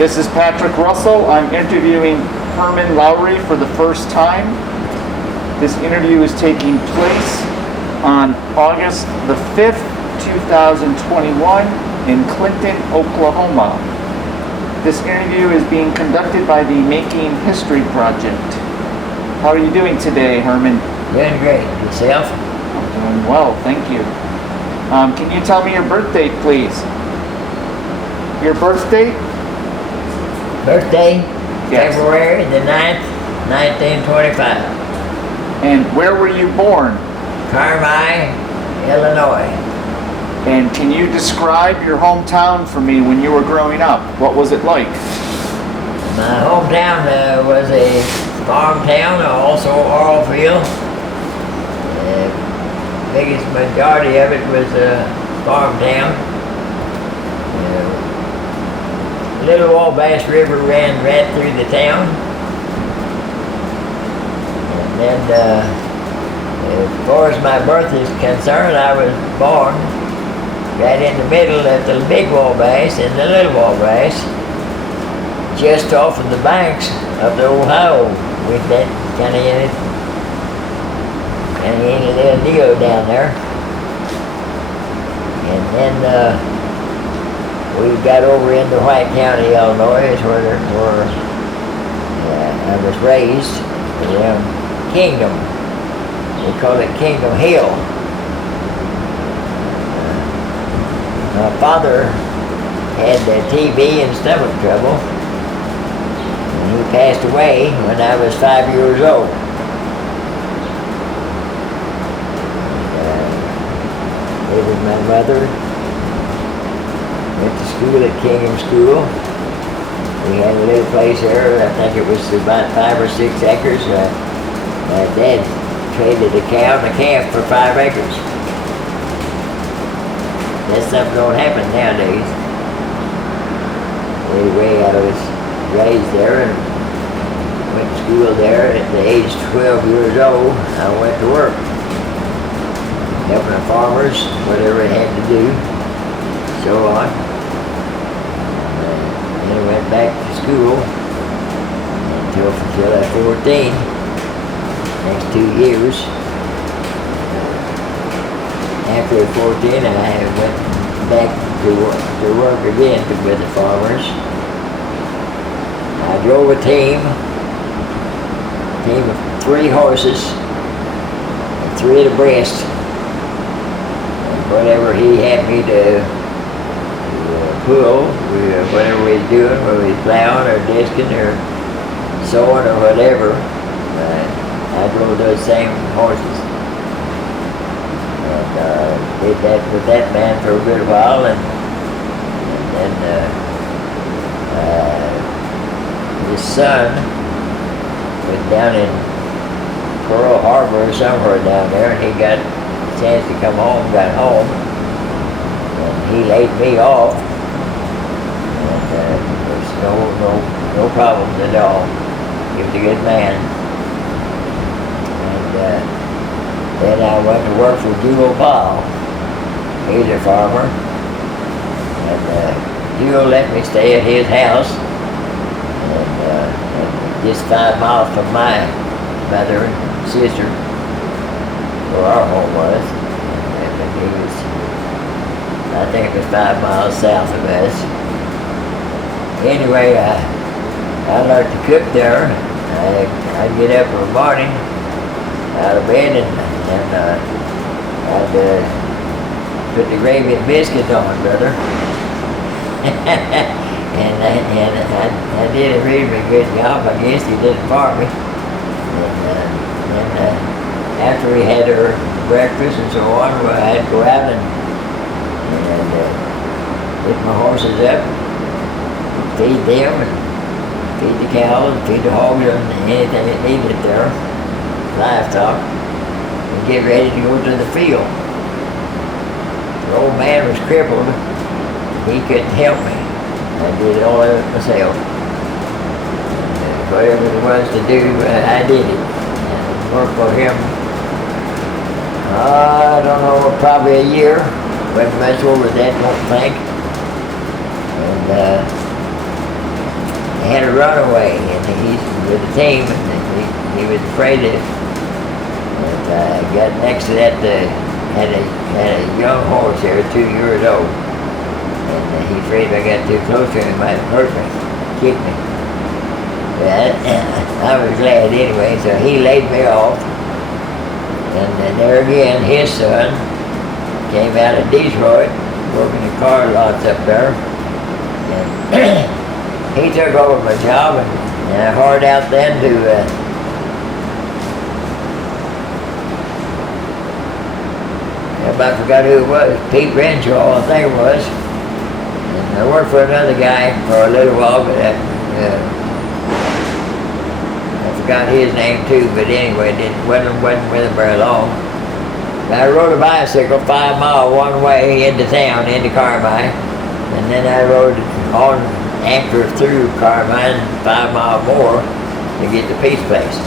This is Patrick Russell. I'm interviewing Herman Lowery for the first time. This interview is taking place on August the 5th, 2021 in Clinton, Oklahoma. This interview is being conducted by the Making History Project. How are you doing today, Herman? Doing great. Yourself? I'm doing well, thank you. Can you tell me your birth date, please? Your birth date? Birthday? Yes. February the 9th, 1925. And where were you born? Carmi, Illinois. And can you describe your hometown for me when you were growing up? What was it like? My hometown was a farm town, also oil field. Biggest majority of it was a farm town. Little Wabash River ran right through the town. And then, as far as my birth is concerned, I was born right in the middle of the Big Wabash and the Little Wabash, just off of the banks of the Ohio, with that kind of in it. And any little deal down there. And then we got over into White County, Illinois, is where I was raised, around Kingdom. We call it Kingdom Hill. My father had TB and stomach trouble, and he passed away when I was 5 years old. With my mother, went to school at Kingdom School. We had a little place there, I think it was about 5 or 6 acres. My dad traded a cow and a calf for 5 acres. That stuff don't happen nowadays. Anyway, I was raised there and went to school there. At the age of 12 years old, I went to work, helping the farmers, whatever they had to do, so on. And then went back to school until I was 14. Next 2 years. After 14, I went back to work again with the farmers. I drove a team of 3 horses, and 3 at abreast. Whatever he had me to pull, whatever we was doing, whether we was plowing or disking or sowing or whatever, I drove those same horses. And did that with that man for a good while, and then his son was down in Pearl Harbor or somewhere down there, and he got chance to come home, got home, and he laid me off, and there's no problems at all. He was a good man. And then I went to work for Jewel Powell. He's a farmer, and Jewel let me stay at his house, and just 5 miles from my mother and sister, where our home was. And he was, I think it was 5 miles south of us. Anyway, I learned to cook there. I'd get up in the morning out of bed and I'd put the gravy and biscuits on, brother. and I did a really good job. I guess he did it for me. And after we had our breakfast and so on, I'd go out and get my horses up, feed them, and feed the cows, and feed the hogs, and anything that needed there, livestock, and get ready to go to the field. The old man was crippled. He couldn't help me. I did it all myself. And whatever there was to do, I did it. And worked for him, I don't know, probably a year. Wasn't much over that, I don't think. And had a runaway, and he's with the team, and he was afraid of it. And got next to that, had a young horse there, 2 years old. And he's afraid if I got too close to him, he might hurt me, kick me. But I was glad anyway, so he laid me off. And then there again, his son came out of Detroit, working the car lots up there. And he took over my job, and I hired out then to I forgot who it was, Pete Renshaw, I think it was. And I worked for another guy for a little while, but I forgot his name too, but anyway, wasn't with him very long. I rode a bicycle 5 miles one way into town, into Carmi, and then I rode on after through Carmi 5 miles more to get to Peace Place.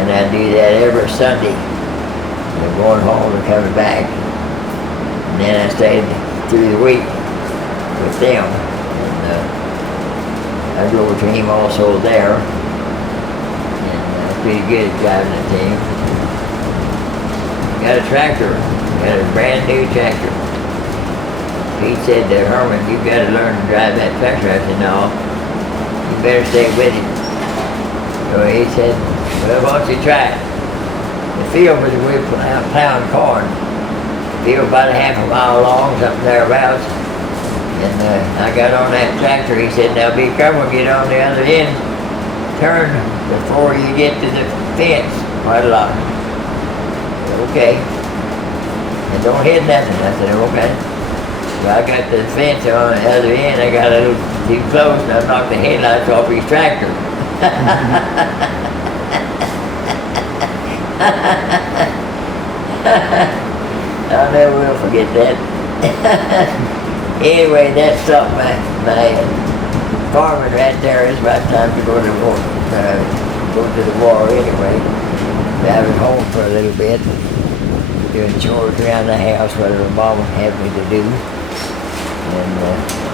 And I do that every Sunday, going home and coming back. And then I stayed through the week with them. And I drove to him also there. Pretty good at driving the team. Got a tractor, got a brand new tractor. He said to Herman, "You got to learn to drive that tractor." I said, "No, you better stay with it." So he said, "Well, why don't you try it?" The field was we plowing corn. The field about a half a mile long, something thereabouts. And I got on that tractor. He said, "Now be careful, get on the other end. Turn before you get to the fence quite a lot." "Okay." "And don't hit nothing." I said, "Okay." So I got the fence on the other end. I got a little too close, and I knocked the headlights off his tractor. I'll never will forget that. Anyway, that stopped my farming right there. It's about time to go to the war. Go to the war anyway. I was home for a little bit, doing chores around the house, whatever Mom had me to do. And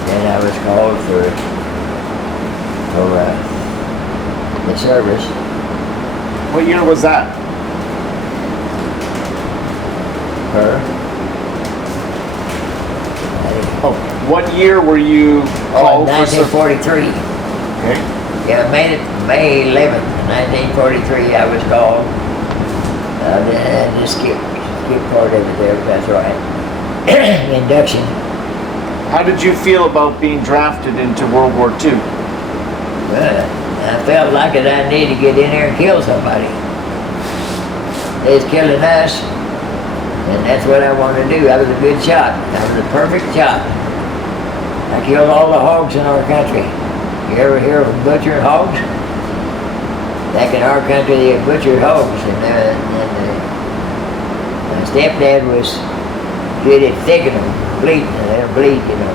then I was called for the service. What year was that? Oh, what year were you called for service? 1943. Okay. Yeah, May 11th, 1943, I was called. I just skip part of it there, but that's right. Induction. How did you feel about being drafted into World War II? I felt like that I needed to get in there and kill somebody. They was killing us, and that's what I wanted to do. I was a good shot. I was a perfect shot. I killed all the hogs in our country. You ever hear of butchering hogs? Back in our country, they had butchered hogs, and my stepdad was good at thickening them, bleeding, and they'll bleed, you know.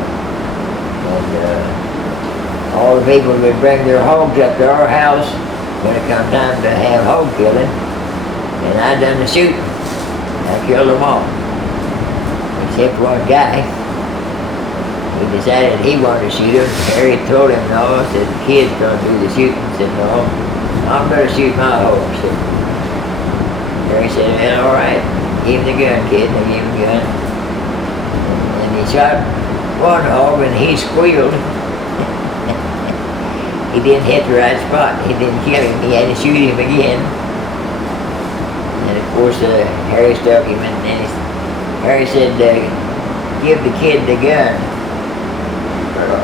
And all the people would bring their hogs up to our house when it come time to have hog killing, and I done the shooting. I killed them all, except one guy. He decided he wanted to shoot him. Harry told him no. Said the kid's gonna do the shooting. Said no, I'm gonna shoot my horse. Harry said, "Well, all right, give him the gun, kid." And I gave him the gun. And he shot one hog, and he squealed. He didn't hit the right spot. He didn't kill him. He had to shoot him again. And of course, Harry stuck him, and then Harry said, "Give the kid the gun,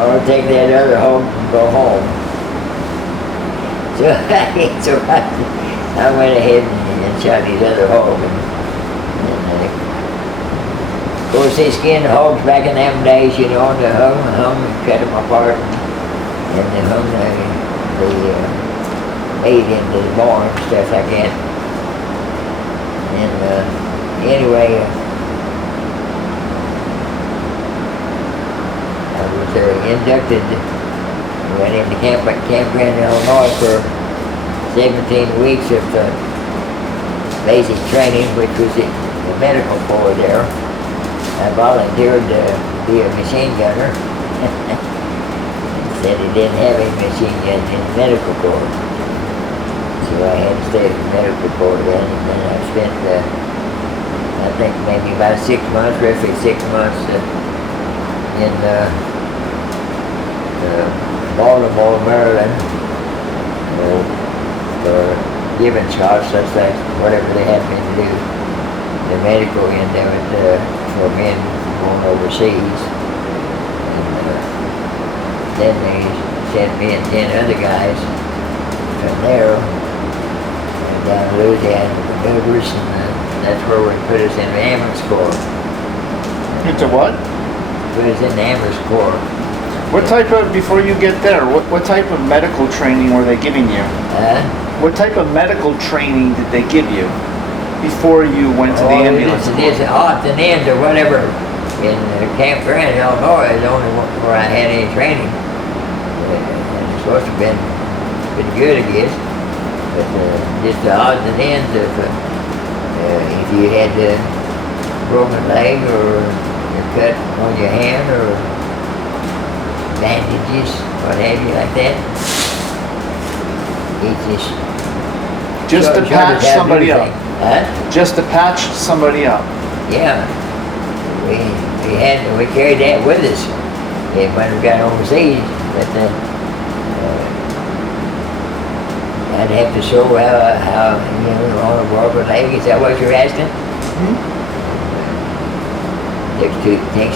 or take that other hog and go home." So, I went ahead and shot his other hog. And of course, they skinned hogs back in them days, you know, and they hung and cut them apart, and they hung the meat into the barn and stuff like that. And anyway, I was inducted, went into campground in Illinois for 17 weeks of basic training, which was the medical corps there. I volunteered to be a machine gunner. said he didn't have any machine gun in the medical corps. So I had to stay at the medical corps then, and then I spent, I think maybe about 6 months, roughly 6 months in Baltimore, Maryland, for giving shots, such like whatever they had me to do. The medical end of it for men going overseas. Then they sent me and 10 other guys from there and down to Louisiana maneuvers, and that's where we put us in the ambulance corps. Into what? Put us in the ambulance corps. What type of, before you get there, what type of medical training were they giving you? What type of medical training did they give you before you went to the ambulance corps? It's odds and ends or whatever. In Camp Grant, Illinois, is the only one where I had any training. And it's supposed to have been pretty good, I guess. But just the odds and ends of if you had a broken leg or a cut on your hand or bandages, what have you, like that. It's just to patch somebody up. Huh? Just to patch somebody up. Yeah. We carried that with us when we got overseas, but I'd have to show how on a broken leg. Is that what you're asking? Takes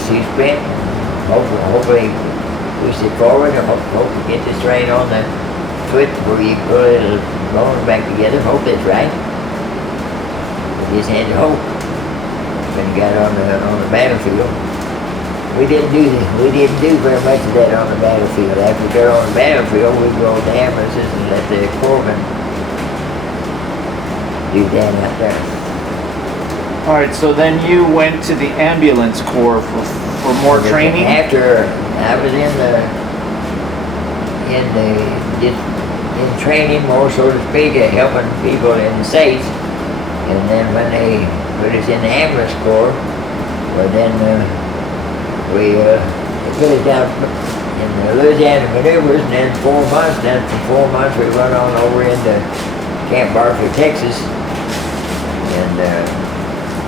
two sprint. Hopefully push it forward, and hope to get the strain on the foot where you pull it bone back together. Hope that's right. We just had to hope. When we got on the battlefield, we didn't do very much of that on the battlefield. After we got on the battlefield, we'd go to ambulances and let the corpsmen do that out there. All right, so then you went to the ambulance corps for more training? After I was in training, more so to speak, helping people in the States, and then when they put us in the ambulance corps, well then we put us down in the Louisiana maneuvers, and then 4 months, for 4 months we run on over into Camp Barfoot, Texas, and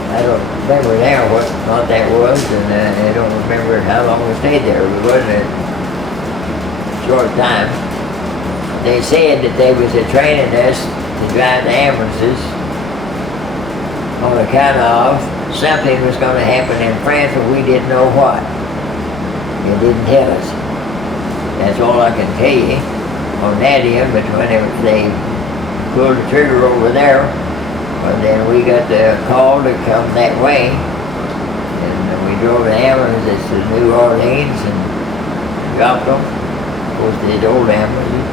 I don't remember now what month that was, and I don't remember how long we stayed there. It wasn't a short time. They said that they was training us to drive the ambulances on account of something was going to happen in France, but we didn't know what. They didn't tell us. That's all I can tell you on that end, but whenever they pulled the trigger over there, well, then we got the call to come that way, and we drove the ambulances to New Orleans and dropped them. Of course, they had old ambulances,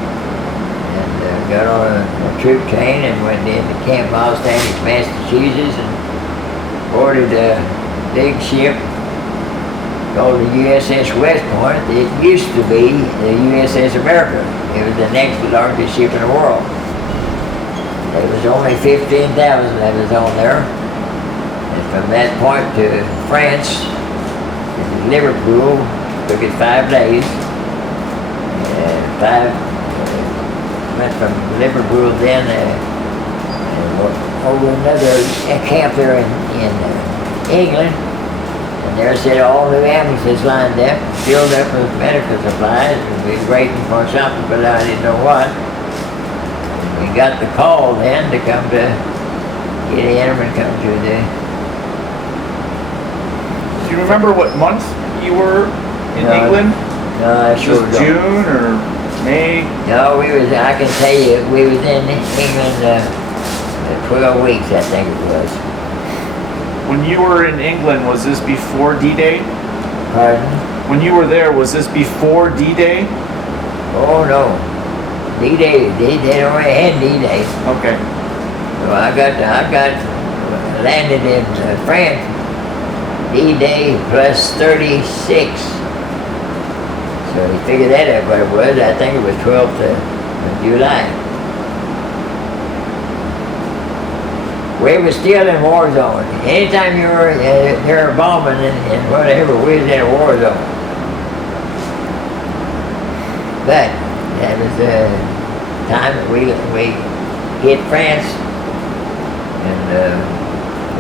and got on a troop train and went into Camp Mostanis, Massachusetts, and boarded a big ship called the USS West Point. It used to be the USS America. It was the next largest ship in the world. There was only 15,000 that was on there. And from that point to France, to Liverpool, took it 5 days. Went from Liverpool then over another camp there in England. And there said all the ambulances lined up, filled up with medical supplies, and we were waiting for something, but I didn't know what. We got the call then to come to get in and come to the... Do you remember what month you were in England? No, I sure don't. June or May? No, I can tell you, we was in England 12 weeks, I think it was. When you were in England, was this before D-Day? Pardon? When you were there, was this before D-Day? Oh, no. D-Day, they already had D-Day. Okay. So I got landed in France, D-Day plus 36. So you figure that out what it was. I think it was 12th of July. We were still in war zone. Anytime you were bombing and whatever, we was in a war zone. But that was the time that we hit France and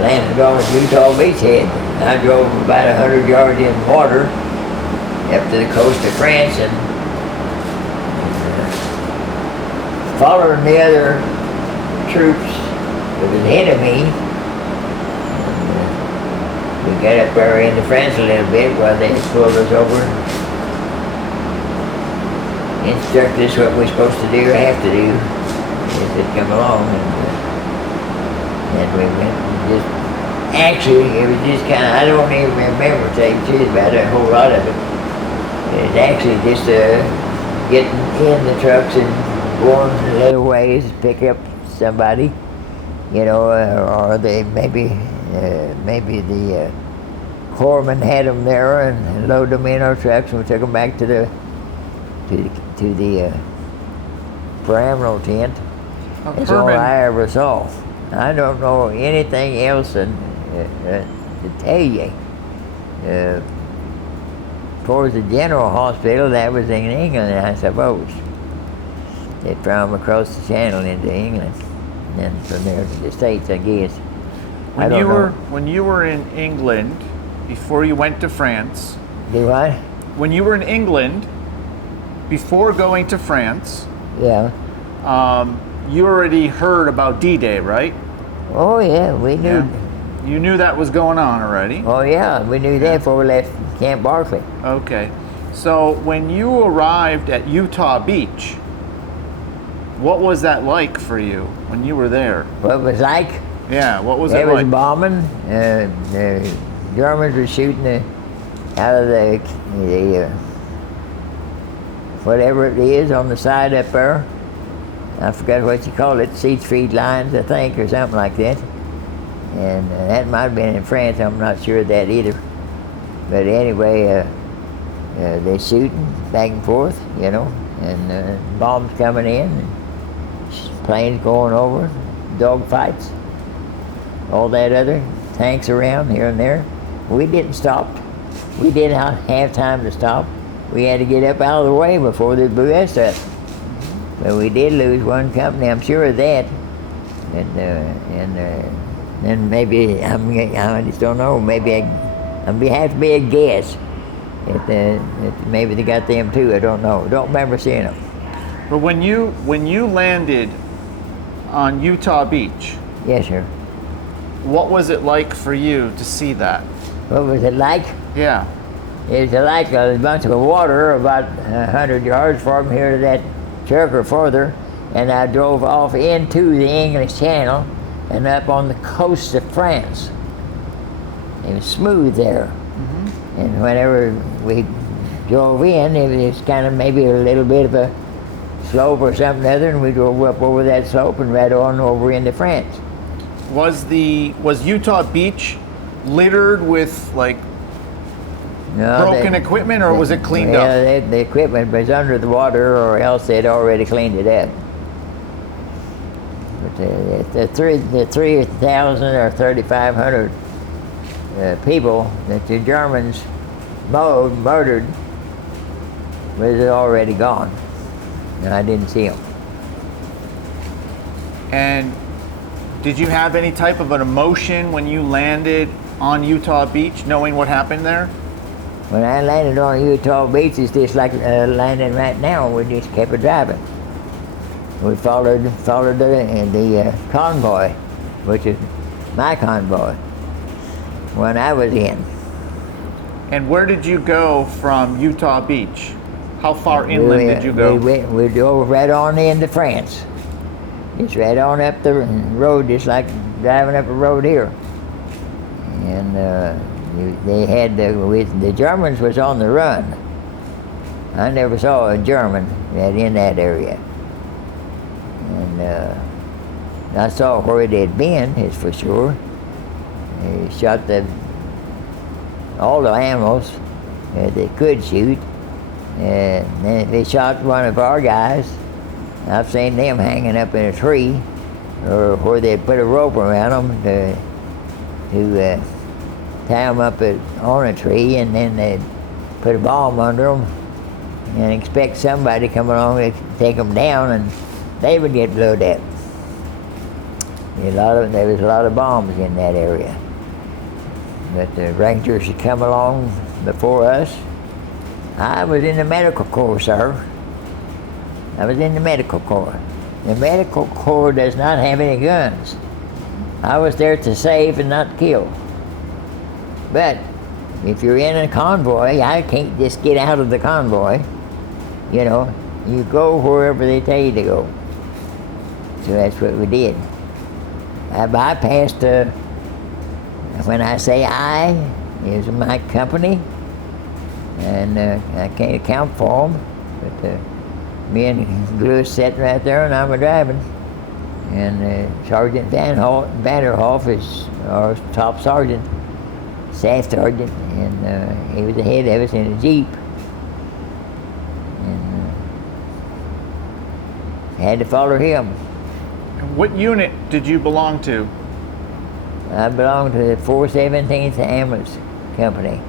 landed on Utah beachhead. I drove about 100 yards in water up to the coast of France and following the other troops that was ahead of me. We got up there into France a little bit while they pulled us over, instructed us what we're supposed to do or have to do as it come along, and we went and just, actually it was just kind of, I don't even remember telling you the truth about a whole lot of it. It was actually just getting in the trucks and going a little ways to pick up somebody, you know, or they maybe the corpsman had them there and loaded them in our trucks, and we took them back to the pyramidal tent. That's all I ever saw. I don't know anything else to tell you. Towards the general hospital, that was in England, I suppose. They from across the channel into England, and then from there to the States, I guess. When you were in England, before you went to France. Do what? When you were in England, before going to France. Yeah. You already heard about D-Day, right? Oh yeah, we knew. Yeah. You knew that was going on already? Oh yeah, we knew that before we left Camp Barclay. Okay. So when you arrived at Utah Beach, what was that like for you when you were there? What it was like? Yeah, what was it like? It was bombing. The Germans were shooting out of the whatever it is on the side up there. I forgot what you call it, siege lines, I think, or something like that. And that might have been in France, I'm not sure of that either. But anyway, they're shooting back and forth, you know, and bombs coming in, and planes going over, dog fights, all that other, tanks around here and there. We didn't stop. We didn't have time to stop. We had to get up out of the way before they blew us up. But we did lose one company, I'm sure of that. And then maybe, I just don't know, maybe I have to be a guess. Maybe they got them too, I don't know. Don't remember seeing them. But when you landed on Utah Beach. Yes, sir. What was it like for you to see that? What was it like? Yeah. It was like a bunch of water about 100 yards from here to that church or further, and I drove off into the English Channel and up on the coast of France. It was smooth there. Mm-hmm. And whenever we drove in, it was kind of maybe a little bit of a slope or something other, and we drove up over that slope and right on over into France. Was Utah Beach littered with like broken equipment, or was it cleaned up? Yeah, the equipment was under the water, or else they'd already cleaned it up. But the 3,000 or 3,500 people that the Germans murdered was already gone. And I didn't see them. And did you have any type of an emotion when you landed on Utah Beach, knowing what happened there? When I landed on Utah Beach, it's just like landing right now. We just kept driving. We followed the convoy, which is my convoy, when I was in. And where did you go from Utah Beach? How far inland did you go? We drove right on into France. Just right on up the road, just like driving up a road here. And they had the Germans was on the run. I never saw a German in that area. And I saw where they'd been, it's for sure. They shot all the animals they could shoot. And then they shot one of our guys. I've seen them hanging up in a tree, or where they put a rope around them to tie them up on a tree, and then they'd put a bomb under them and expect somebody to come along to take them down, and they would get blowed up. There was a lot of bombs in that area. But the Rangers had come along before us. I was in the medical corps, sir. I was in the medical corps. The medical corps does not have any guns. I was there to save and not kill. But if you're in a convoy, I can't just get out of the convoy. You know, you go wherever they tell you to go. So that's what we did. I bypassed, when I say I, it was my company, and I can't account for them, but me and Lewis sat right there and I was driving. And Sergeant Vanderhoff is our top sergeant, staff sergeant, and he was ahead of us in a Jeep. And had to follow him. And what unit did you belong to? I belonged to the 417th Ambulance Company.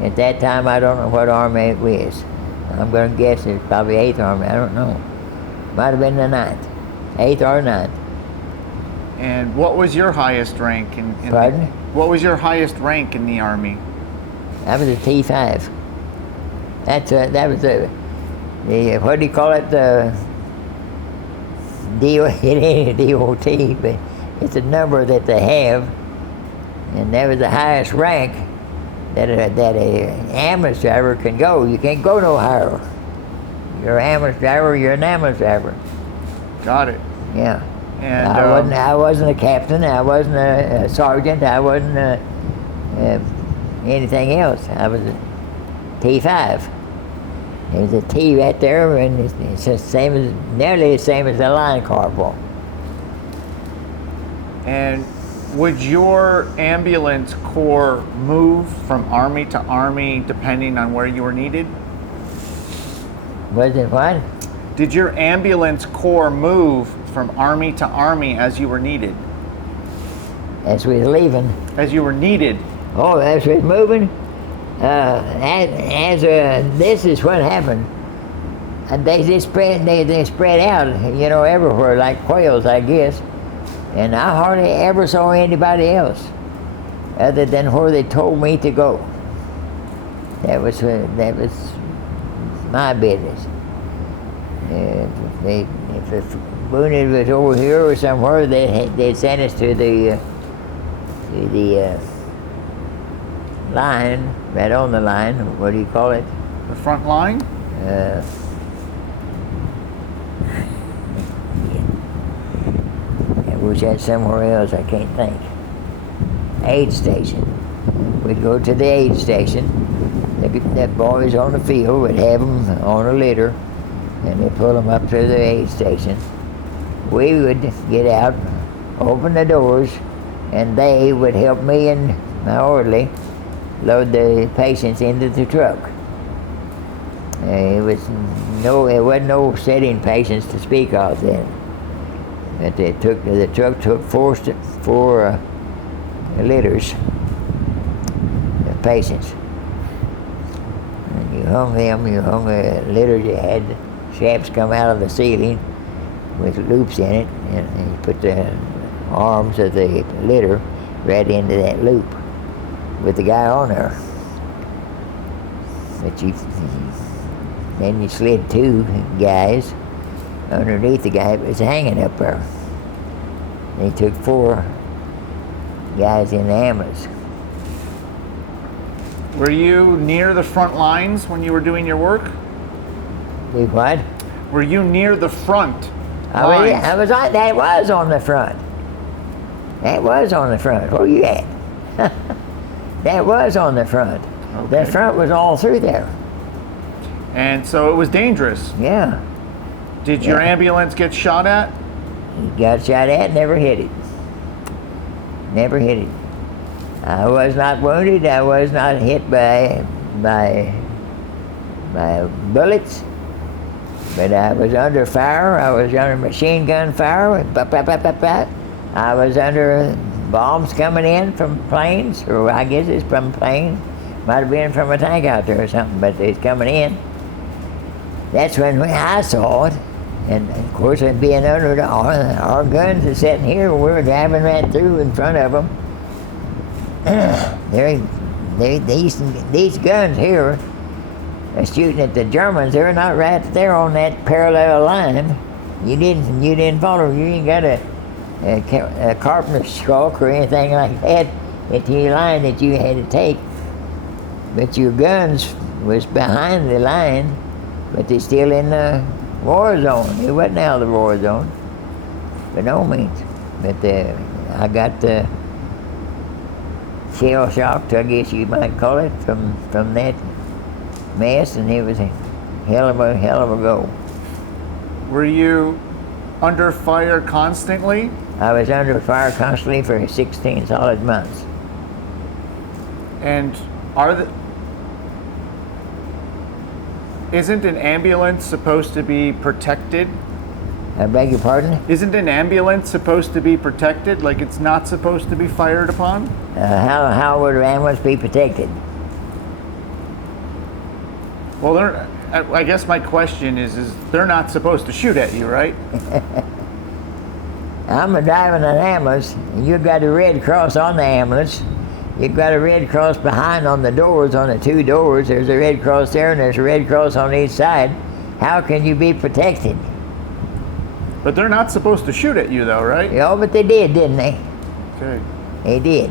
At that time, I don't know what army it was. I'm going to guess it's probably 8th Army, I don't know. Might have been the 9th, 8th or 9th. And what was your highest rank in Pardon? What was your highest rank in the Army? I was a T5. That was the what do you call it? The it ain't a DOT, but it's a number that they have, and that was the highest rank that a ambulance driver can go. You can't go no higher. You're an ambulance driver. You're an ambulance driver. Got it. Yeah. And I wasn't a captain. I wasn't a sergeant. I wasn't anything else. I was a T5. There's a T right there, and it's the same as, nearly the same as a line corporal. And would your ambulance corps move from army to army depending on where you were needed? Was it what? Did your ambulance corps move from army to army as you were needed? As we was leaving. As you were needed? Oh, as we was moving? This is what happened. They spread out, you know, everywhere like quails, I guess. And I hardly ever saw anybody else other than where they told me to go. That was my business. If the wounded was over here or somewhere, they'd send us to the line, right on the line. What do you call it? The front line? Was that somewhere else? I can't think. Aid station. We'd go to the aid station. The boys on the field would have them on a litter, and they'd pull them up to the aid station. We would get out, open the doors, and they would help me and my orderly load the patients into the truck. It wasn't no sitting patients to speak of then. But the truck took four litters of patients. And you hung the litters. You had shafts come out of the ceiling with loops in it, and you put the arms of the litter right into that loop with the guy on there. But then you slid two guys underneath the guy that was hanging up there. They took four guys in the ambulance. Were you near the front lines when you were doing your work? Do what? Were you near the front lines? That was on the front. That was on the front. Where you at? That was on the front. Okay. The front was all through there. And so it was dangerous. Yeah. Did your ambulance get shot at? He got shot at, never hit it. Never hit it. I was not wounded. I was not hit by bullets. But I was under fire. I was under machine gun fire. I was under bombs coming in from planes, or I guess it's from planes. Might have been from a tank out there or something, but it's coming in. that's when I saw it. And of course, it being under our guns are sitting here, we were driving right through in front of them. These guns here are shooting at the Germans. They're not right there on that parallel line. You didn't follow. You ain't got a carpenter's stroke or anything like that at your line that you had to take. But your guns was behind the line, but they're still in the war zone. It wasn't out of the war zone, by no means. But I got shell shocked, I guess you might call it, from that mess, and it was a hell of a go. Were you under fire constantly? I was under fire constantly for 16 solid months. And isn't an ambulance supposed to be protected? I beg your pardon? Isn't an ambulance supposed to be protected? Like it's not supposed to be fired upon? How would an ambulance be protected? Well, I guess my question is they're not supposed to shoot at you, right? I'm driving an ambulance, and you've got a red cross on the ambulance. You've got a red cross behind on the doors, on the two doors. There's a red cross there, and there's a red cross on each side. How can you be protected? But they're not supposed to shoot at you, though, right? Yeah, but they did, didn't they? Okay. They did.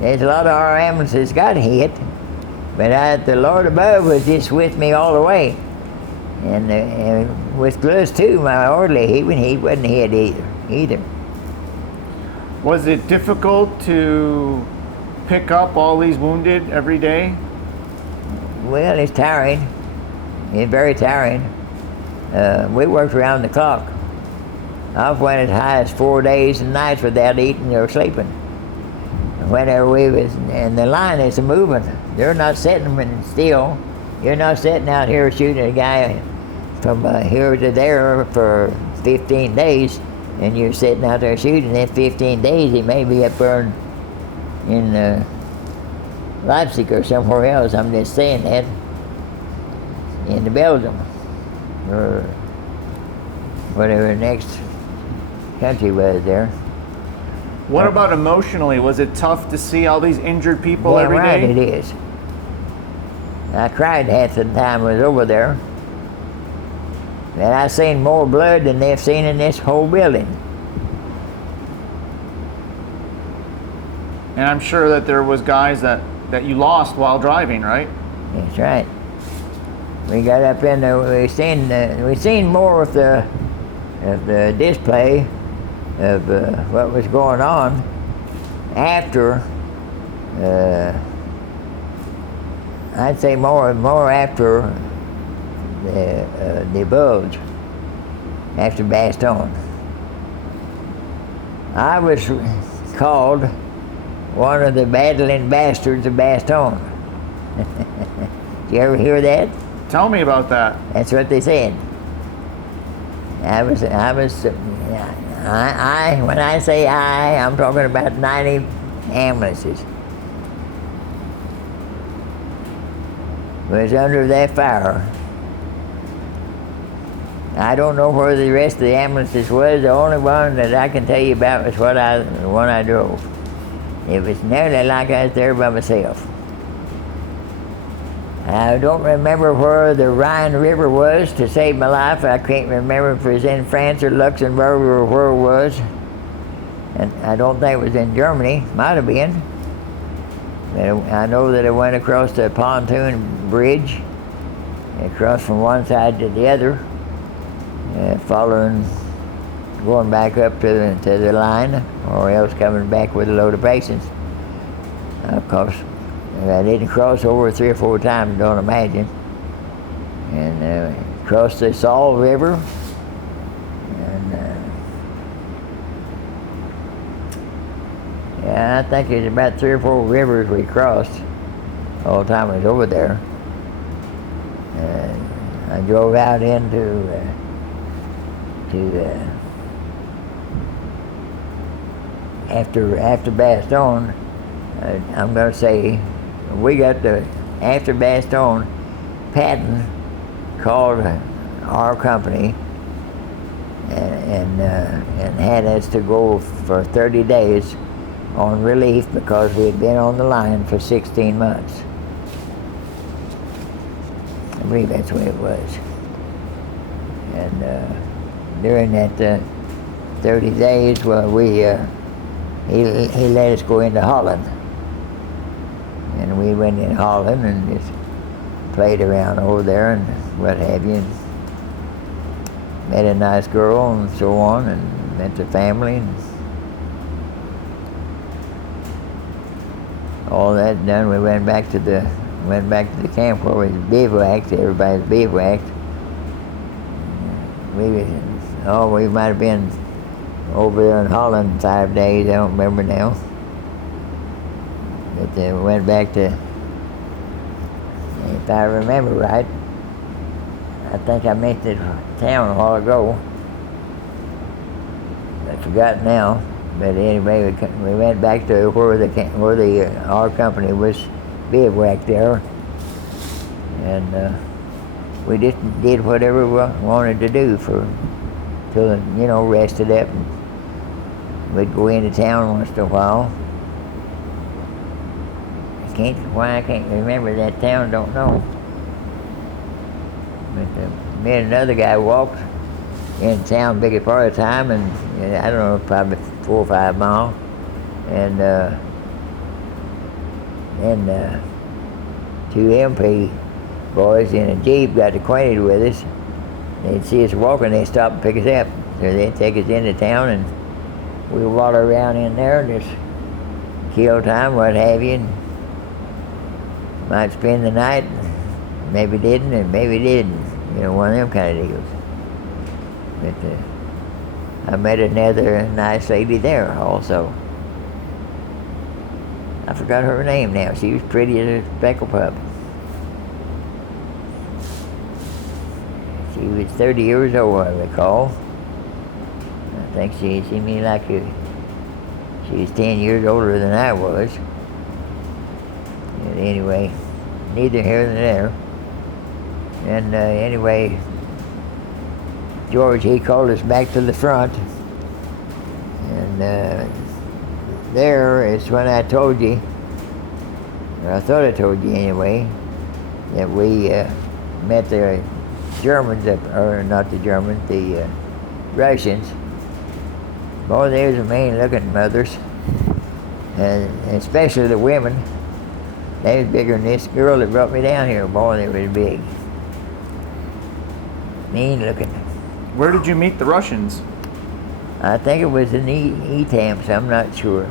There's a lot of our ambulances got hit, but the Lord above was just with me all the way. And with Gus too, my orderly, he wasn't hit either. Was it difficult to pick up all these wounded every day? Well, it's tiring. It's very tiring. We worked around the clock. I've went as high as 4 days and nights without eating or sleeping. Whenever we was, and the line is moving. They're not sitting still. You're not sitting out here shooting a guy from here to there for 15 days, and you're sitting out there shooting. That 15 days, he may be up there in Leipzig or somewhere else. I'm just saying that. In Belgium, or whatever the next country was there. What about emotionally? Was it tough to see all these injured people every day? Right, it is. I cried half the time I was over there. And I seen more blood than they've seen in this whole building. And I'm sure that there was guys that you lost while driving, right? That's right. We got up in the, we seen more of the display of what was going on after. I'd say more after the Bulge, after Bastogne. I was called one of the battling bastards of Bastogne. Did you ever hear that? Tell me about that. That's what they said. When I say I'm talking about 90 ambulances. Was under that fire. I don't know where the rest of the ambulances was. The only one that I can tell you about was the one I drove. It was nearly like I was there by myself. I don't remember where the Rhine River was to save my life. I can't remember if it was in France or Luxembourg or where it was. And I don't think it was in Germany. Might have been. But I know that it went across the pontoon bridge, across from one side to the other, going back up to the line, or else coming back with a load of patients. Of course, I didn't cross over 3 or 4 times, don't imagine. And crossed the Saul River. And yeah, I think it was about 3 or 4 rivers we crossed all the time I was over there. I drove out into after Bastogne. I'm going to say we got after Bastogne, Patton called our company and had us to go for 30 days on relief because we had been on the line for 16 months. I believe that's the way it was. And during that 30 days, well, he let us go into Holland. And we went in Holland and just played around over there and what have you. And met a nice girl and so on, and met the family. And all that done, we went back to the camp where we bivouacked. Everybody's bivouacked. We might have been over there in Holland 5 days. I don't remember now. But we went back to, if I remember right, I think I mentioned the town a while ago. I forgot now. But anyway, we went back to where our company was bivouacked there, and we just did whatever we wanted to do till rested up. And we'd go into town once in a while. Why I can't remember that town, don't know. But me and another guy walked in town biggest part of the time, and I don't know, probably 4 or 5 miles, and then 2 MP boys in a Jeep got acquainted with us. They'd see us walking, they'd stop and pick us up. So they'd take us into town, and we'd waddle around in there and just kill time, what have you. And might spend the night, maybe didn't, and maybe didn't. One of them kind of deals. But I met another nice lady there also. I forgot her name now. She was pretty as a speckle pup. She was 30 years old, I recall. I think she seemed like she was 10 years older than I was. But anyway, neither here nor there. And anyway, George, he called us back to the front. And there is when I told you, or I thought I told you anyway, that we met the Germans, or not the Germans, the Russians. Boy, they was mean looking mothers. And especially the women. They was bigger than this girl that brought me down here. Boy, they was big. Mean looking. Where did you meet the Russians? I think it was in E-Tamps, I'm not sure.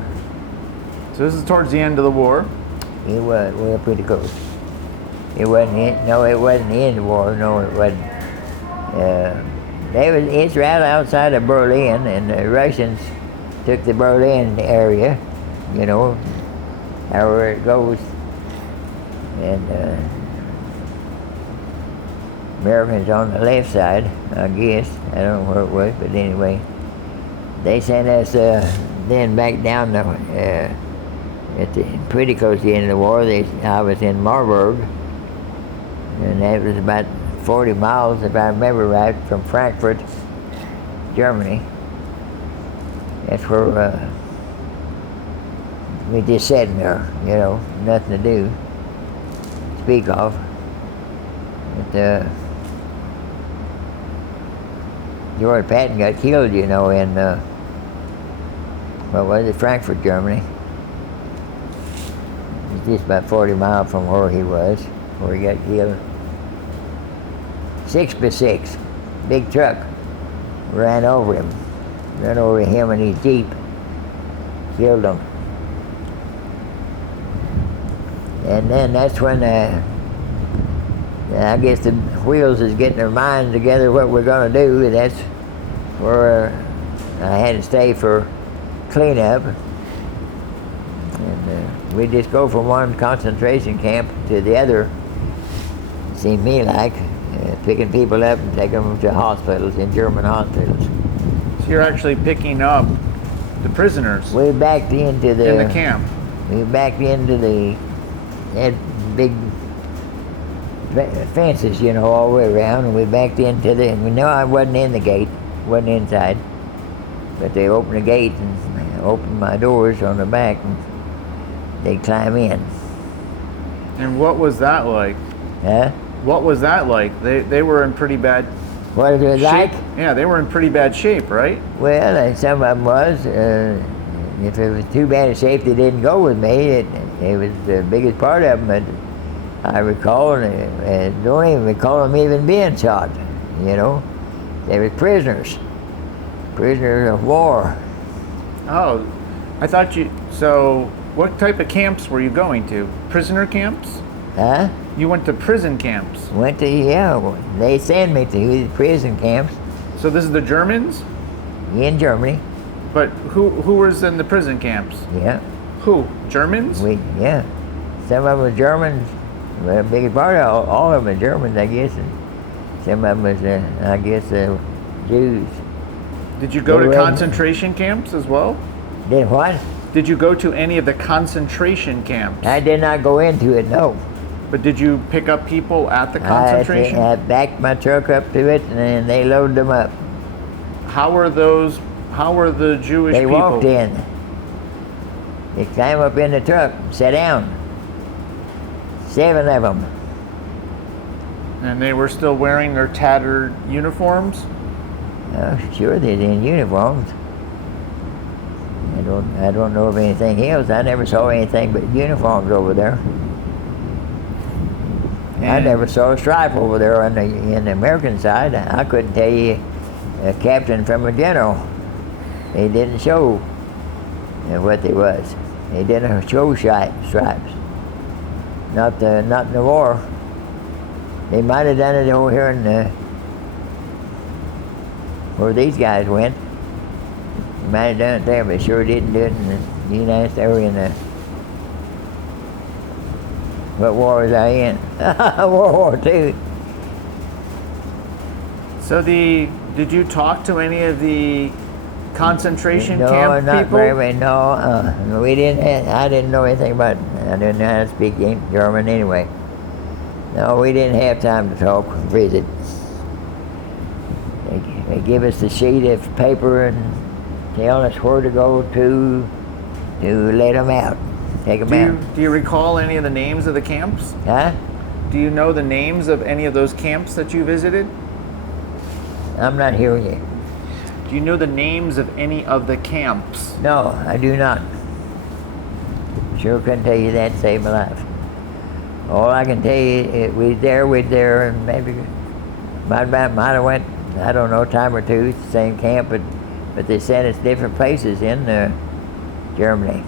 So this is towards the end of the war? It was, well, pretty close. It wasn't the end of the war, no, it wasn't. It's right outside of Berlin, and the Russians took the Berlin area, however it goes. And Americans on the left side, I guess. I don't know where it was, but anyway. They sent us then back down pretty close to the end of the war. I was in Marburg, and that was about 40 miles, if I remember right, from Frankfurt, Germany. That's where we just sat there, nothing to do, speak of. But George Patton got killed, in what was it, Frankfurt, Germany. It was just about 40 miles from where he was, where he got killed. 6x6, big truck, ran over him and his Jeep, killed him. And then that's when I guess the wheels is getting their minds together what we're going to do. That's where I had to stay for cleanup. And we just go from one concentration camp to the other, it seemed me like, picking people up and taking them to hospitals, in German hospitals. So you're actually picking up the prisoners We backed into in the camp? We backed into that big fences, you know, all the way around, and we backed into the. And we know I wasn't in the gate, wasn't inside, but they opened the gate and opened my doors on the back, and they climb in. And what was that like? Huh? What was that like? They were in pretty bad What is it like? shape. Yeah, they were in pretty bad shape, right? Well, some of them was. If it was too bad a shape, they didn't go with me. It was the biggest part of them. I recall, and don't even recall them even being shot. You know, they were prisoners of war. Oh, I thought you. So, what type of camps were you going to? Prisoner camps? Huh? You went to prison camps. Went to, yeah, they sent me to the prison camps So this is the Germans? in Germany. But who was in the prison camps? Yeah, Who? Germans? yeah. Some of them were Germans. Well, a big part of all of them are Germans, I guess. And some of them was, I guess, Jews. Did you go They to were- concentration camps as well? Did what? Did you go to any of the concentration camps? I did not go into it, no. But did you pick up people at the concentration? I backed my truck up to it, and then they loaded them up. How were the Jewish They people? walked in. They climbed up in the truck, sat down. 7 of them. And they were still wearing their tattered uniforms? Sure, they're in uniforms. I don't know of anything else. I never saw anything but uniforms over there. I And- never saw a stripe over there on the American side. I couldn't tell you a captain from a general. They didn't show what they was. They didn't show stripes. Not in the war. They might have done it over here in where these guys went. They might have done it there, but sure didn't do it in the United States or in the. What war was I in? World War II. So did you talk to any of the concentration No, camp not people? very many. No, we didn't. I didn't know anything about. I didn't know how to speak German anyway. No, we didn't have time to talk, visit. They give us the sheet of paper and tell us where to go to let them out, take them out. Do you recall any of the names of the camps? Huh? Do you know the names of any of those camps that you visited? I'm not hearing you. Do you know the names of any of the camps? No, I do not. Sure couldn't tell you that to save my life. All I can tell you, we there, and maybe might have went, I don't know, a time or two, it's the same camp, but they sent us different places in Germany.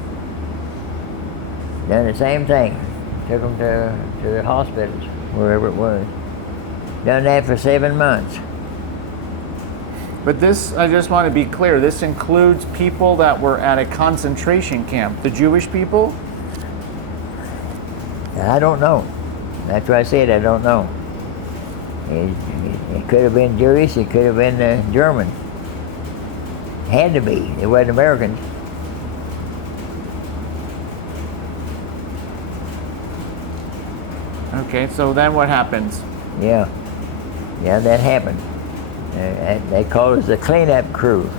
Done the same thing. Took them to the hospitals, wherever it was. Done that for 7 months. But this, I just want to be clear, this includes people that were at a concentration camp, the Jewish people? I don't know. That's what I said, I don't know. It could have been Jewish, it could have been German. Had to be. It wasn't Americans. Okay, so then what happens? Yeah, that happened. They called us the cleanup crew.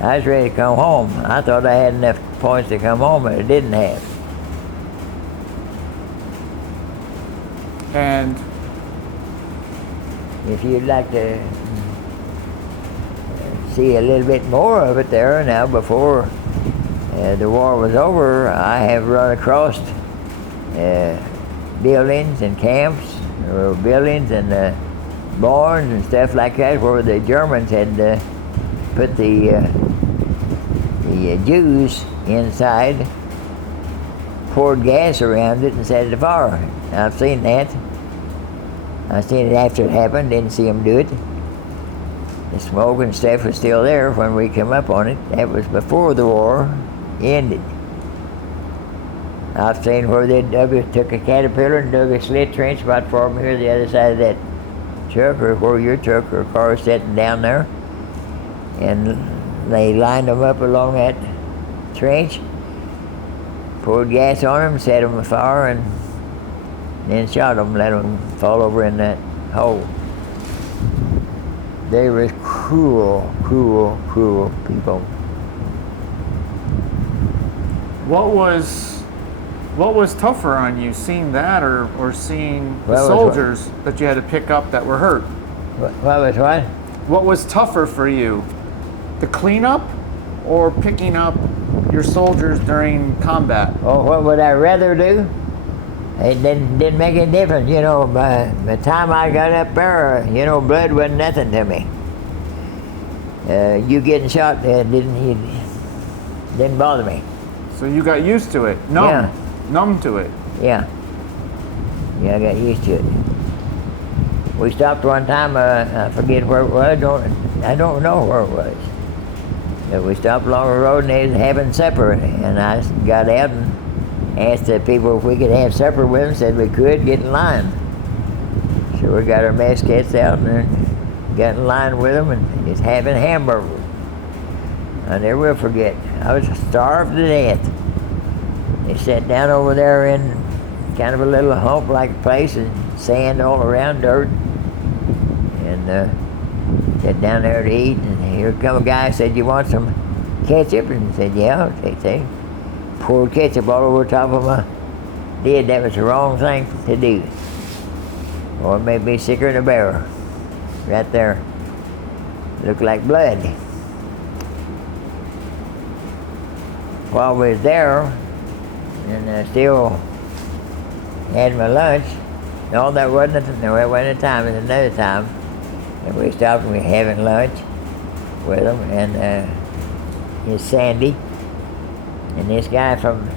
I was ready to come home. I thought I had enough points to come home, but I didn't have. And If you'd like to see a little bit more of it there now, before the war was over, I have run across buildings and camps, or buildings and barns and stuff like that, where the Germans had put the Jews inside, poured gas around it and set it afire. I've seen that. I seen it after it happened, didn't see them do it. The smoke and stuff was still there when we come up on it. That was before the war ended. I've seen where they took a caterpillar and dug a slit trench about from here, the other side of that truck, or where your truck or car is sitting down there, and they lined them up along that trench, poured gas on them, set them afire, and then shot them, let them fall over in that hole. They were cruel, cruel, cruel people. What was tougher on you, seeing that or seeing the Well, soldiers that you had to pick up that were hurt? What was what? What was tougher for you, the cleanup or picking up your soldiers during combat? Oh, what would I rather do? It didn't make any difference, you know. By the time I got up there, you know, blood wasn't nothing to me. You getting shot didn't bother me. So you got used to it, numb to it. Yeah, I got used to it. We stopped one time. I forget where it was. I don't know where it was. But we stopped along the road and they was having supper, and I got out and asked the people if we could have supper with them. Said we could. Get in line. So we got our mess kits out and got in line with them and just having hamburgers. I never will forget. I was starved to death. They sat down over there in kind of a little hump-like place and sand all around, dirt, and sat down there to eat. And here come a guy, said, "You want some ketchup?" And I said, "Yeah." They poured ketchup all over top of my head. That was the wrong thing to do. Or it made me sicker than a bear. Right there. Looked like blood. While we was there, and I still had my lunch. No, that wasn't a time. It was another time. And we stopped and we were having lunch with them, and it's Sandy. And this guy from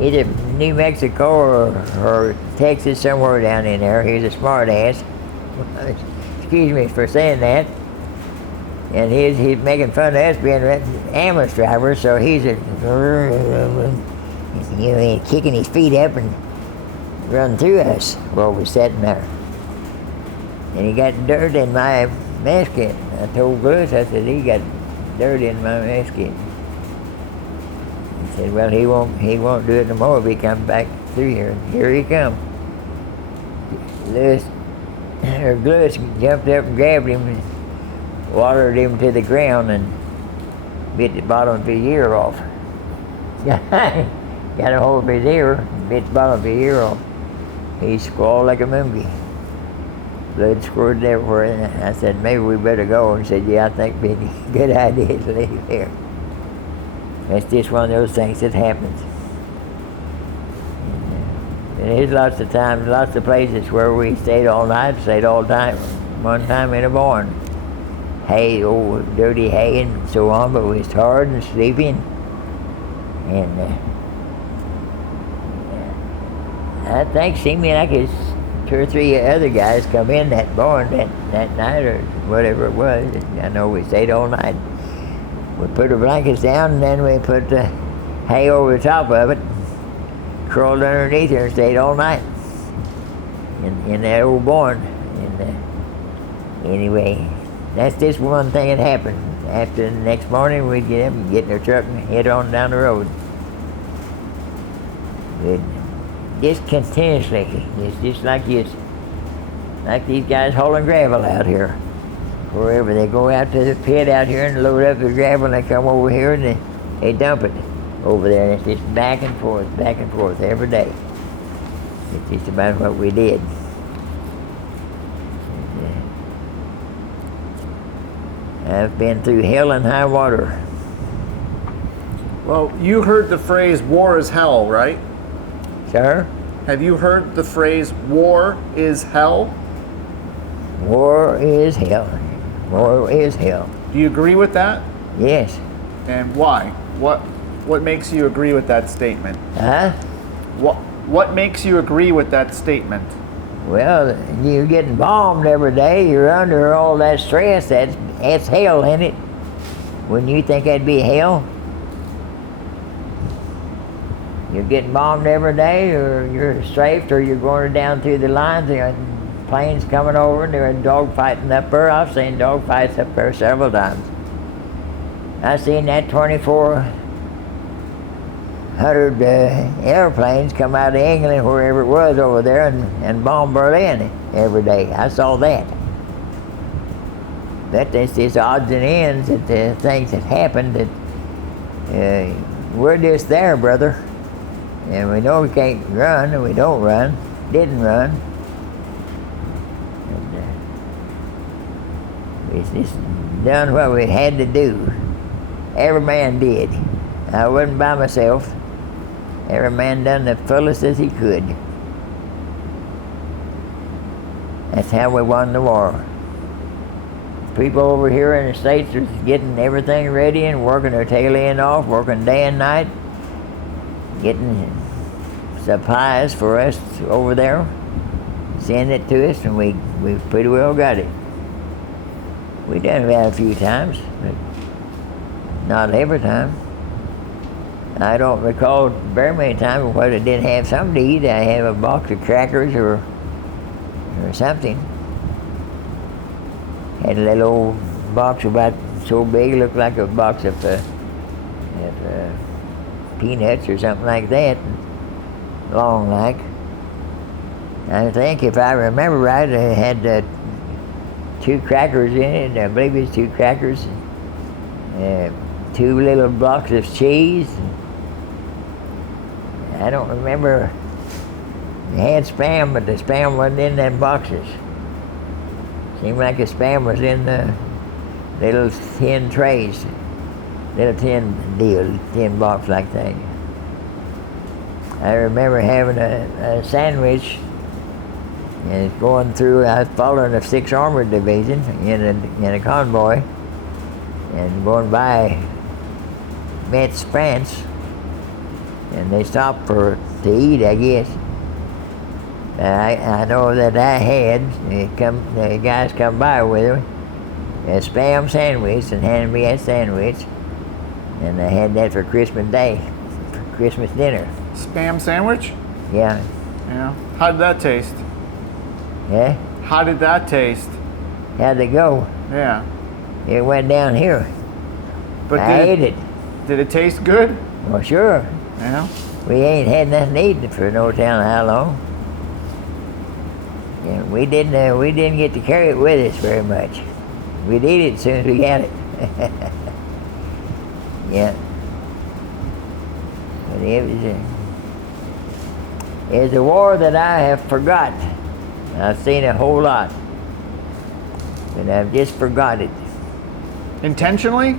either New Mexico or Texas, somewhere down in there, he's a smart ass. Excuse me for saying that. And he's making fun of us being ambulance drivers, so he's kicking his feet up and running through us while we're sitting there. And he got dirt in my mess kit. I told Gus, I said, he got dirt in my mess kit. He said, well, he won't do it no more if he comes back through here. And here he come. Gus jumped up and grabbed him and watered him to the ground and bit the bottom of his ear off. Got a hold of his ear, bit the bottom of his ear off. He squalled like a monkey. Blood squirted everywhere. And I said, maybe we better go. And he said, yeah, I think it'd be a good idea to leave here. That's just one of those things that happens. And there's lots of times, lots of places where we stayed all night, stayed all time. One time in a barn. Hay, old dirty hay and so on, but we was tired and sleeping. And I think seemed like it's 2 or 3 other guys come in that barn that night or whatever it was. I know we stayed all night. We put the blankets down and then we put the hay over the top of it, crawled underneath it and stayed all night in that old barn. And anyway, that's just one thing that happened. After the next morning, we'd get up and get in our truck and head on down the road. Just continuously, it's just like these guys hauling gravel out here. Wherever they go out to the pit out here and load up the gravel, and they come over here and they dump it over there. And it's just back and forth every day. It's just about what we did. I've been through hell and high water. Well, you heard the phrase war is hell, right? Sir? Have you heard the phrase war is hell? War is hell. War is hell. Do you agree with that? Yes. And why? What makes you agree with that statement? Huh? What makes you agree with that statement? Well, you're getting bombed every day. You're under all that stress. That's hell, ain't it? Wouldn't you think that'd be hell? You're getting bombed every day, or you're strafed, or you're going down through the lines. There are planes coming over, and there are dogfighting up there. I've seen dogfights up there several times. I've seen that 24 100 airplanes come out of England, wherever it was over there, and bomb Berlin every day. I saw that. But that's just odds and ends that the things that happened that we're just there, brother. And we know we can't run, and we don't run, didn't run. And, we just done what we had to do. Every man did. I wasn't by myself. Every man done the fullest as he could. That's how we won the war. People over here in the States are getting everything ready and working their tail end off, working day and night, getting supplies for us over there, send it to us, and we pretty well got it. We done that a few times, but not every time. I don't recall very many times whether I didn't have something to eat. I have a box of crackers or something. Had a little old box about so big, looked like a box of peanuts or something like that, long like. I think if I remember right, I had 2 crackers in it. I believe it's 2 crackers, 2 little blocks of cheese. I don't remember. They had Spam, but the Spam wasn't in them boxes. Seemed like the Spam was in the little tin trays, little tin box like that. I remember having a sandwich and going through. I was following the 6th Armored Division in a convoy, and going by Metz, France, and they stopped to eat, I guess. I know that I had, the guys come by with me, a Spam sandwich, and handed me that sandwich, and I had that for Christmas Day, for Christmas dinner. Spam sandwich? Yeah. Yeah. How did that taste? Yeah? How did that taste? How'd it go? Yeah. It went down here. But I ate it. Did it taste good? Well, sure. Yeah. We ain't had nothing to eat for no telling how long. Yeah, we didn't get to carry it with us very much. We'd eat it as soon as we got it. Yeah. But it was a war that I have forgot. I've seen a whole lot, but I've just forgot it. Intentionally?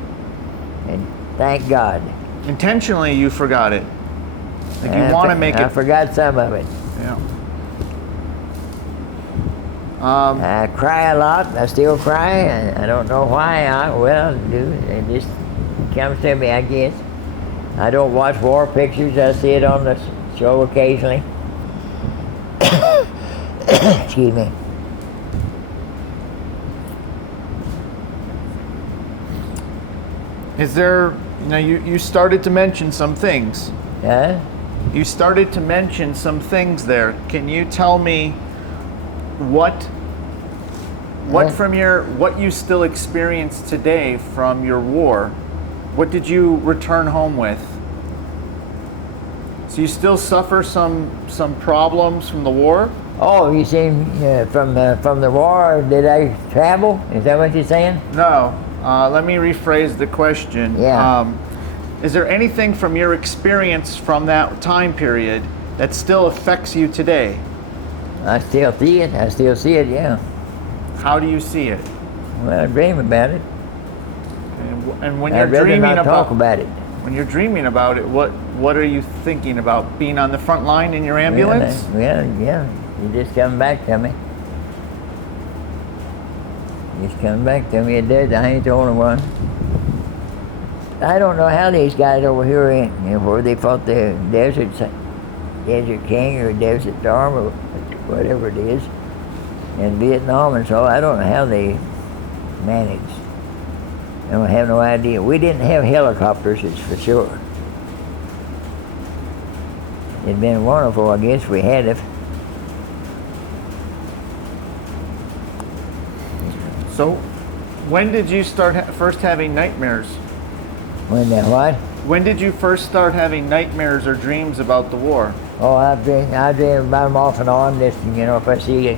And thank God. Intentionally, you forgot it. Like you want to make it. I forgot some of it. Yeah. I cry a lot. I still cry. I don't know why. It just comes to me, I guess. I don't watch war pictures. I see it on the show occasionally. Excuse me. Is there, you started to mention some things. Huh? You started to mention some things there. Can you tell me what you still experience today from your war? What did you return home with? So you still suffer some problems from the war? Oh, you seen from the war? Did I travel? Is that what you're saying? No. Let me rephrase the question. Yeah. Is there anything from your experience from that time period that still affects you today? I still see it. I still see it. Yeah. How do you see it? Well, I dream about it. And when you're I'd rather dreaming not talk about it. When you're dreaming about it, what are you thinking about? Being on the front line in your ambulance? Yeah. You just come back to me. Just come back to me. It does. I ain't the only one. I don't know how these guys over here, where they fought the Desert King or Desert Storm or whatever it is, in Vietnam and so, I don't know how they managed. I don't have no idea. We didn't have helicopters, it's for sure. It'd been wonderful, I guess, we had it. So, when did you start first having nightmares? When the what? When did you first start having nightmares or dreams about the war? Oh, I dream about them off and on. Just, if I see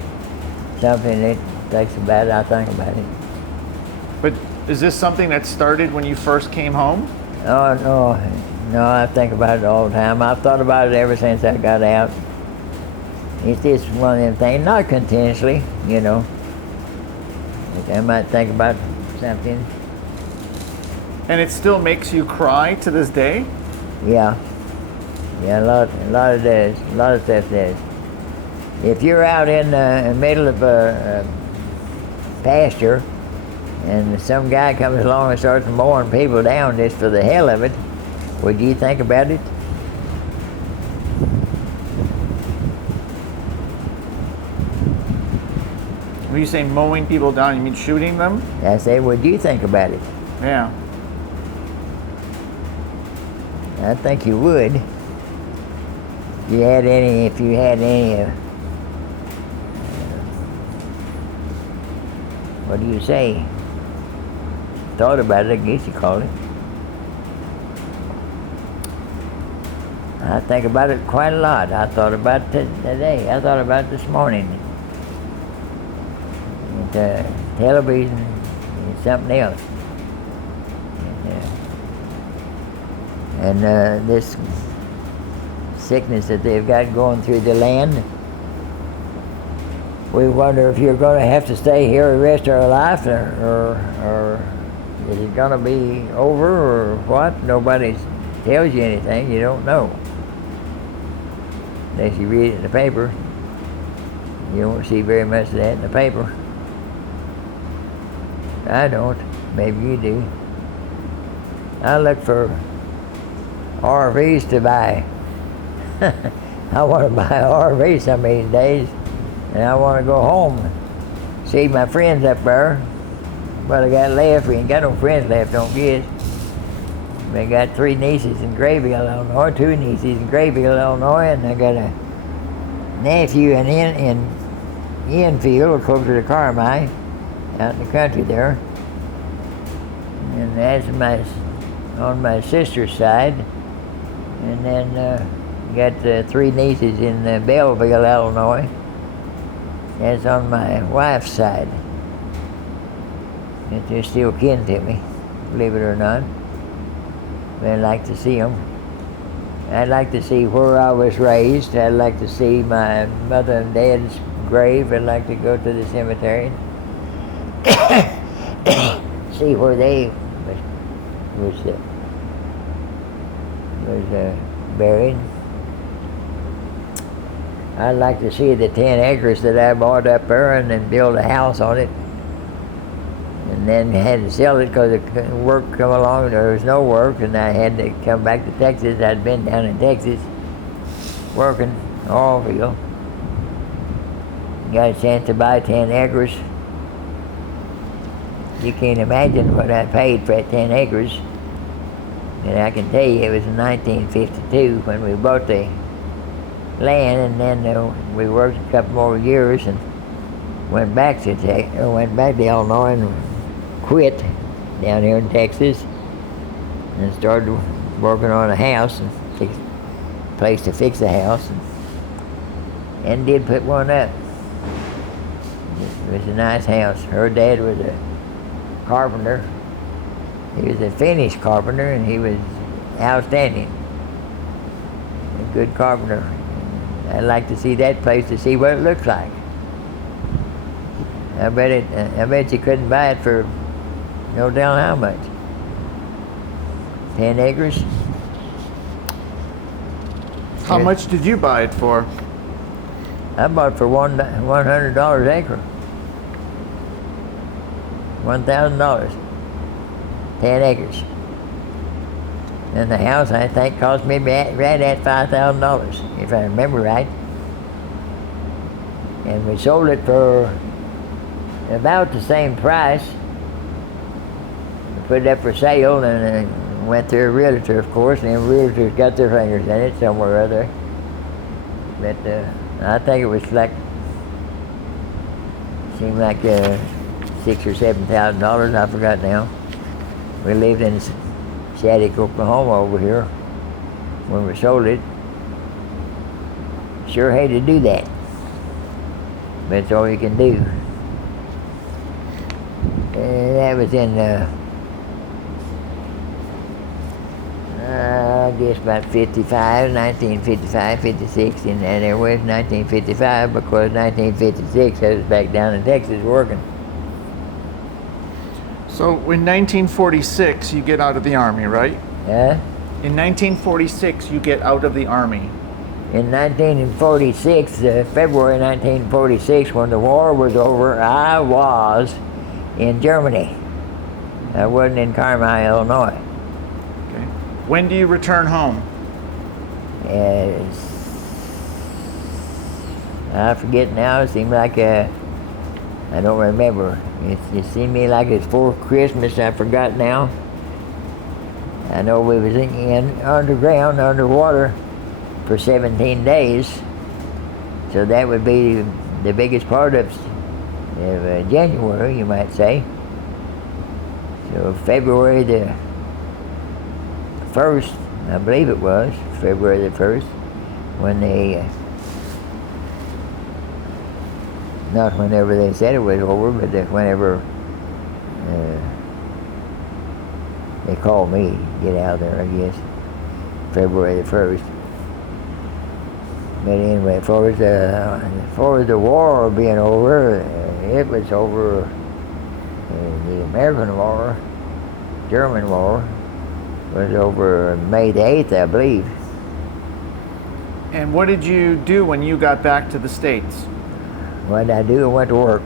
something that takes about it, I think about it. But is this something that started when you first came home? Oh, no, I think about it all the time. I've thought about it ever since I got out. It's just one of them things, not continuously, But I might think about something. And it still makes you cry to this day? Yeah, a lot of does. A lot of stuff does. If you're out in the middle of a pasture and some guy comes along and starts mowing people down just for the hell of it, would you think about it? When you say mowing people down, you mean shooting them? I say, would you think about it? Yeah. I think you would. If you had any what do you say? Thought about it, I guess you call it. I think about it quite a lot. I thought about it today. I thought about it this morning. Television and something else. And this sickness that they've got going through the land, we wonder if you're going to have to stay here the rest of our life, or is it going to be over, or what? Nobody tells you anything. You don't know. Unless you read it in the paper. You don't see very much of that in the paper. I don't. Maybe you do. I look for RVs to buy. I want to buy an RV some of these days, and I want to go home, see my friends up there. What I got left, we ain't got no friends left, don't guess. I got 3 nieces in Grayville, Illinois, 2 nieces in Grayville, Illinois, and I got a nephew in Enfield, closer to Carmi, out in the country there. And that's on my sister's side. And then got 3 nieces in Belleville, Illinois. That's on my wife's side. And they're still kin to me, believe it or not. But I'd like to see them. I'd like to see where I was raised. I'd like to see my mother and dad's grave. I'd like to go to the cemetery. See where they was buried. I'd like to see the 10 acres that I bought up there and then build a house on it. And then had to sell it because work come along, there was no work, and I had to come back to Texas. I'd been down in Texas working Orville. Got a chance to buy 10 acres. You can't imagine what I paid for that 10 acres. And I can tell you it was in 1952 when we bought the land, and then we worked a couple more years and went back to Illinois and quit down here in Texas and started working on a house and fixed a place to fix a house, and did put one up. It was a nice house. Her dad was a carpenter. He was a finished carpenter, and he was outstanding. A good carpenter. I'd like to see that place to see what it looks like. I bet you couldn't buy it for no telling how much. 10 acres. How much did you buy it for? I bought it for $100 an acre. $1,000. 10 acres. And the house, I think, cost me right at $5,000, if I remember right. And we sold it for about the same price. We put it up for sale, and went through a realtor, of course, and the realtors got their fingers in it somewhere or other. But I think it was seemed like $6,000 or $7,000, I forgot now. We lived in Shattuck, Oklahoma over here when we sold it. Sure hate to do that, but it's all you can do. That was in, I guess about 1955, 56, and there was 1955 because 1956 I was back down in Texas working. So in 1946, you get out of the Army, right? Huh? In 1946, you get out of the Army. In 1946, February 1946, when the war was over, I was in Germany. I wasn't in Carmi, Illinois. Okay. When do you return home? I forget now. It seemed like I don't remember. It seemed me like it's before Christmas. I forgot now. I know we was in underground, underwater, for 17 days. So that would be the biggest part of January, you might say. So February the 1st, I believe it was, February the 1st, when they, not whenever they said it was over, but whenever they called me to get out there, I guess, February the 1st. But anyway, as far as the war being over, it was over. The American War, German War, was over May the 8th, I believe. And what did you do when you got back to the States? What did I do? I went to work.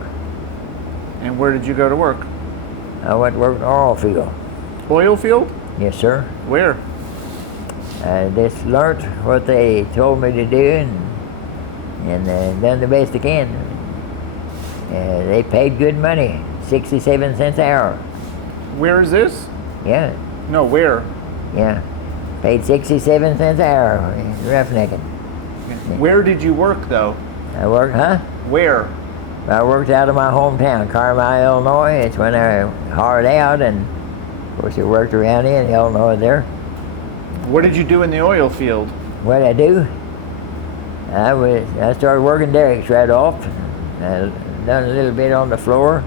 And where did you go to work? I went to work in the oil field. Oil field? Yes, sir. Where? I just learned what they told me to do and done the best I can. They paid good money, 67 cents an hour. Where is this? Yeah, No, where? yeah. Paid 67 cents an hour, roughnecking. Where did you work, though? I worked, huh? Where? I worked out of my hometown, Carmi, Illinois. It's when I hired out, and of course I worked around in Illinois there. What did you do in the oil field? What I do? I started working derricks right off. I done a little bit on the floor,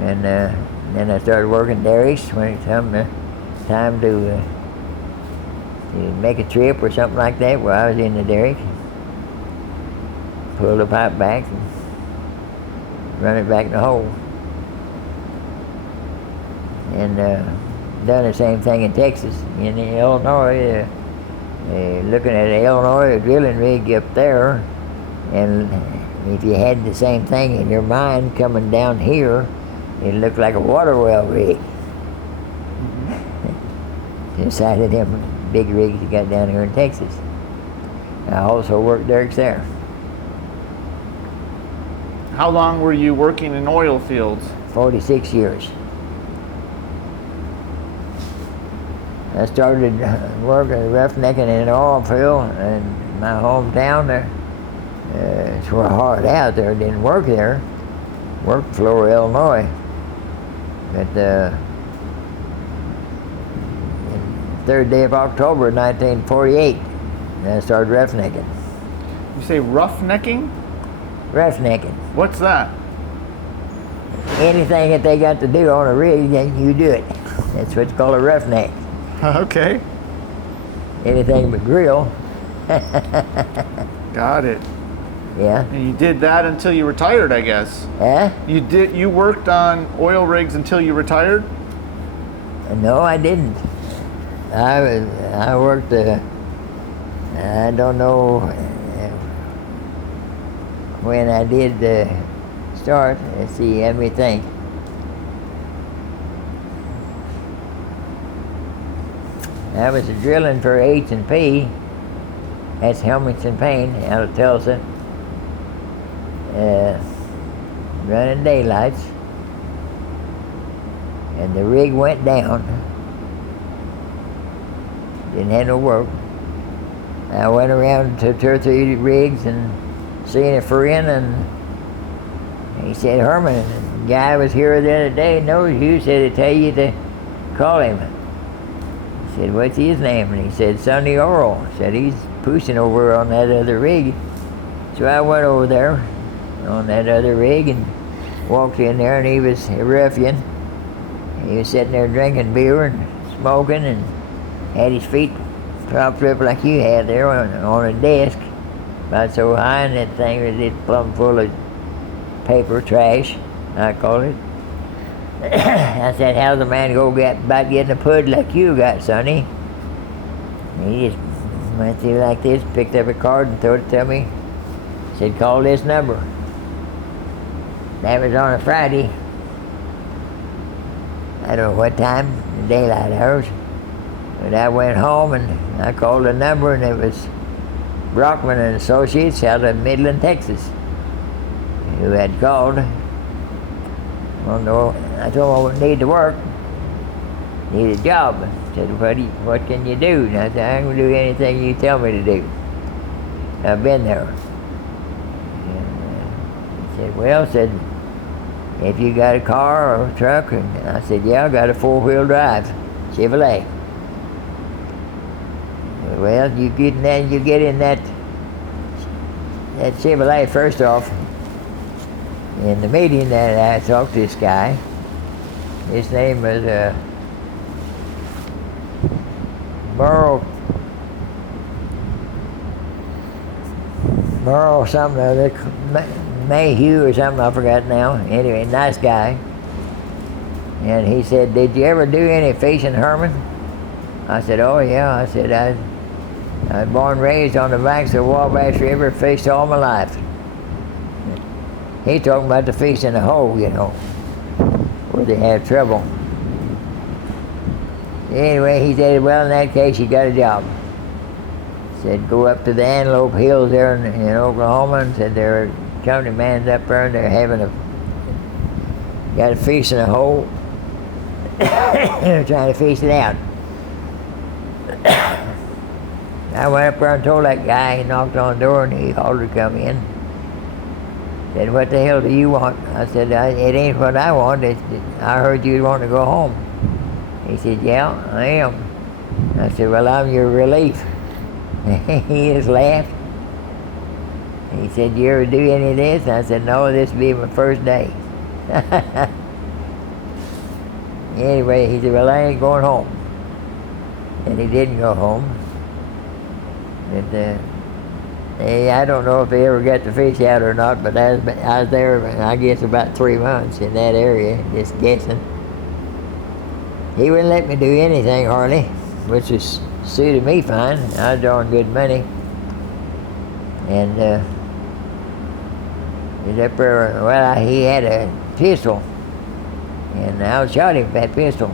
and then I started working derricks when it come time to make a trip or something like that. Where I was in the derrick, pull the pipe back and run it back in the hole, and done the same thing in Texas. In Illinois, looking at an Illinois drilling rig up there, and if you had the same thing in your mind coming down here, it looked like a water well rig. Inside of them big rigs you got down here in Texas. I also worked derricks there. How long were you working in oil fields? 46 years. I started working roughnecking in an oil field in my hometown there. It's where I hired out there. Didn't work there. Worked Florida, Illinois. But the 3rd day of October 1948, I started roughnecking. You say roughnecking? Roughnecking. What's that? Anything that they got to do on a rig, then you do it. That's what's called a roughneck. Okay. Anything but grill. Got it. Yeah. And you did that until you retired, I guess. Huh? You worked on oil rigs until you retired? No, I didn't. I worked, I don't know when I did start. Let's see, let me think. I was drilling for H&P. That's Helmets and Payne out of Tulsa. Running daylights. And the rig went down. Didn't have no work. I went around to 2 or 3 rigs and seen a friend, and he said, "Herman, the guy was here the other day, knows you, said to tell you to call him." said, what's his name? And he said, Sonny Oral. Said, he's pushing over on that other rig. So I went over there on that other rig and walked in there, and he was a ruffian. He was sitting there drinking beer and smoking and had his feet propped up like you had there on a desk, about so high, and that thing was just plumb full of paper trash, I call it. I said, how's a man go about getting a pud like you got, Sonny? And he just went through like this, picked up a card and threw it to me. Said, call this number. That was on a Friday. I don't know what time, the daylight hours. But I went home and I called the number, and it was Brockman and Associates out of Midland, Texas, who had called. Well, no, I told him I need to work, need a job. I said, what can you do? And I said, I can do anything you tell me to do. I've been there. And he said, well, if you got a car or a truck, and I said, yeah, I got a 4-wheel drive, Chevrolet. Well, you get in that Chevrolet first off. In the meeting that I talked to this guy, his name was Merle something or other, Mayhew or something, I forgot now. Anyway, nice guy. And he said, did you ever do any fishing, Herman? I said, oh yeah. I said, I was born and raised on the banks of the Wabash River, fished all my life. He talking about the fish in the hole, you know, where they had trouble. Anyway, he said, well, in that case, you got a job. Said, go up to the Antelope Hills there in Oklahoma, and said, there are company mans up there, and they're got a fish in a hole. They're trying to fish it out. I went up there and told that guy, he knocked on the door, and he hollered to come in. Said, what the hell do you want? I said, it ain't what I want. I heard you want to go home. He said, yeah, I am. I said, well, I'm your relief. He just laughed. He said, you ever do any of this? And I said, no, this will be my first day. Anyway, he said, well, I ain't going home. And he didn't go home. But, I don't know if they ever got the fish out or not, but I was there, I guess, about 3 months in that area, just guessing. He wouldn't let me do anything hardly, which was suited me fine. I was drawing good money. And he's up there, well, he had a pistol, and I shot him with that pistol.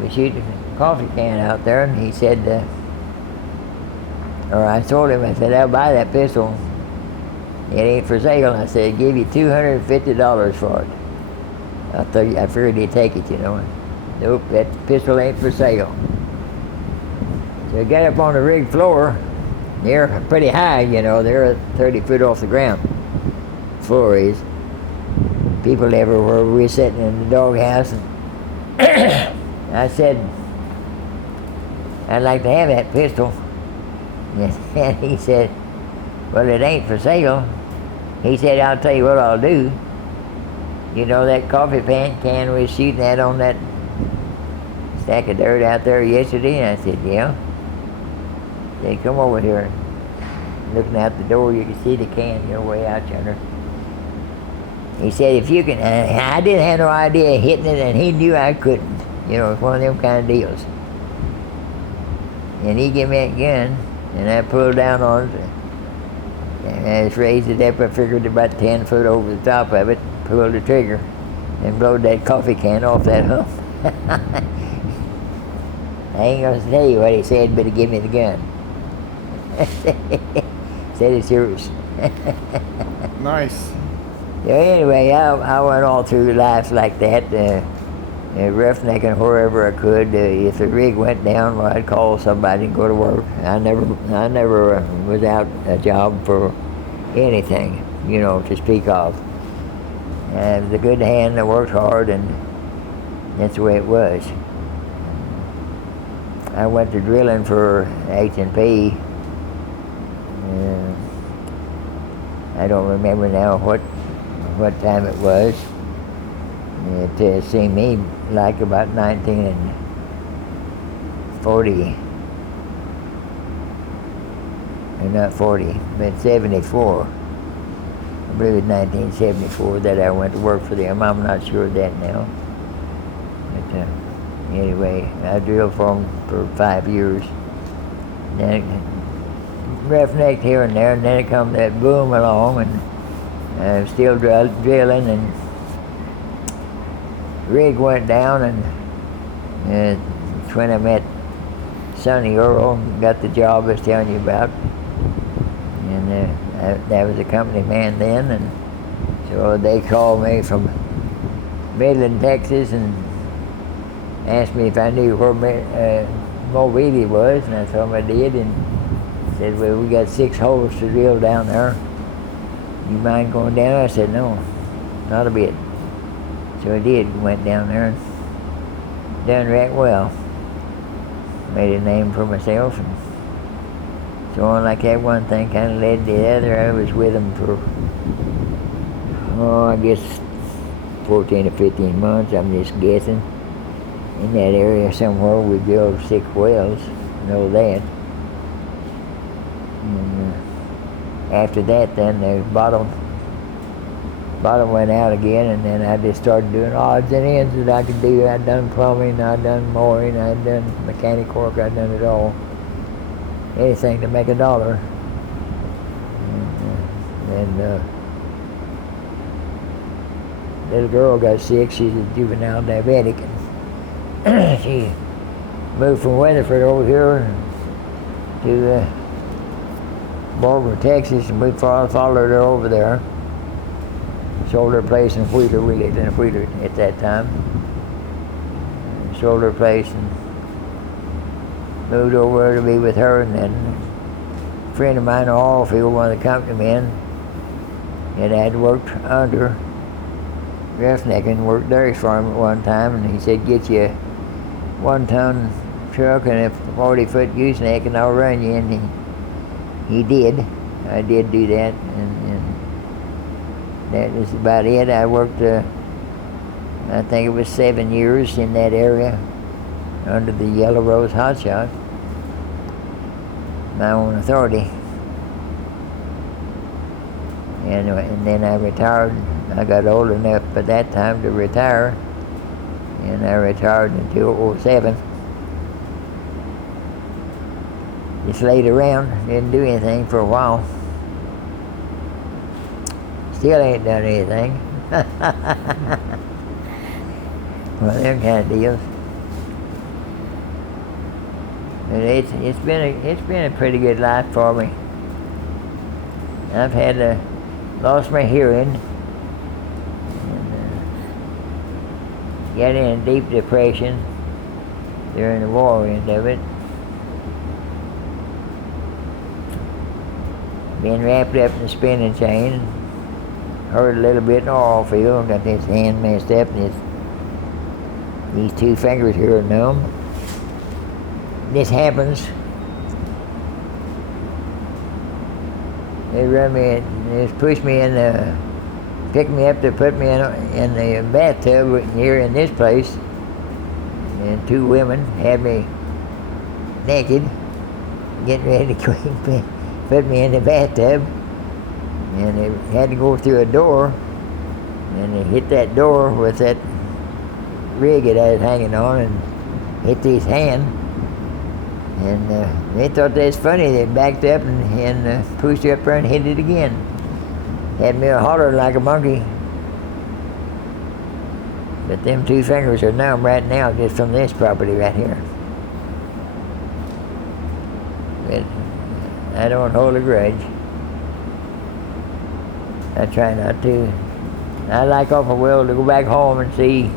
We shoot a coffee can out there, and he said, or I told him, I said, I'll buy that pistol. It ain't for sale. I said, give you $250 for it. I figured he'd take it, you know. Nope, that pistol ain't for sale. So I got up on the rig floor. They're pretty high, you know. They're 30 foot off the ground. Floor is. People everywhere. We were sitting in the doghouse, and I said, I'd like to have that pistol. And he said, well, it ain't for sale. He said, I'll tell you what I'll do. You know that coffee can we was shooting at on that stack of dirt out there yesterday? And I said, yeah. He said, come over here. Looking out the door, you can see the can, you know, way out yonder. He said, if you can, I didn't have no idea of hitting it, and he knew I couldn't. You know, it's one of them kind of deals. And he gave me that gun, and I pulled down on it, and I just raised it up. I figured about 10 foot over the top of it, pulled the trigger, and blowed that coffee can off that hump. I ain't gonna tell you what he said, but he gave me the gun. Said it's yours. Nice. So anyway, I went all through life like that, roughnecking wherever I could. If the rig went down, well, I'd call somebody and go to work. I never was out a job for anything, you know, to speak of. I was a good hand. I worked hard, and that's the way it was. I went to drilling for H&P. I don't remember now what time it was. It seemed me like about 1940, or not 40, but 74. I believe it was 1974 that I went to work for them. I'm not sure of that now. But anyway, I drilled for them for 5 years. Then roughnecked here and there, and then it come that boom along, and I'm still drilling, and rig went down, and it's when I met Sonny Earl, got the job I was telling you about, and that was a company man then, and so they called me from Midland, Texas, and asked me if I knew where Mobile was, and I told them I did, and said, well, we got 6 holes to drill down there. You mind going down? I said, no, not a bit. So I did, went down there and done right well. Made a name for myself, and so on like that. One thing kind of led to the other. I was with them for, I guess 14 or 15 months, I'm just guessing. In that area somewhere we drilled 6 wells, I know that. And after that, then the bottom went out again, and then I just started doing odds and ends that I could do. I'd done plumbing, I'd done mooring, I'd done mechanic work, I'd done it all. Anything to make a dollar. And little girl got sick. She's a juvenile diabetic, and she moved from Weatherford over here to Bulge, Texas, and we followed her over there. Sold her place in Wheeler. We lived in Wheeler at that time. Sold her place and moved over to be with her, and then a friend of mine in Allfield, one of the company men, that I had worked under, roughnecking, worked dairies for him at one time, and he said, get you a 1-ton truck and a 40-foot gooseneck and I'll run you, and he did. I did do that, and that was about it. I worked, I think it was 7 years in that area under the Yellow Rose Hotshot, my own authority. And then I retired. I got old enough at that time to retire, and I retired until 07. Just laid around, didn't do anything for a while. Still ain't done anything. Well, them kind of deals. But it's been a pretty good life for me. I've had lost my hearing, and got in a deep depression during the war end of it. Been wrapped up in the spinning chain. Hurt a little bit in the oil field. Got this hand messed up, and these 2 fingers here are numb. This happens. They run me, they just push me in the, pick me up to put me in the bathtub here in this place. And 2 women had me naked, getting ready to put me in the bathtub. And they had to go through a door, and they hit that door with that rig that I was hanging on, and hit his hand. And they thought that was funny. They backed up and pushed up there and hit it again. Had me hollering like a monkey. But them 2 fingers are numb right now just from this property right here. But I don't hold a grudge. I try not to. I like awful well to go back home and see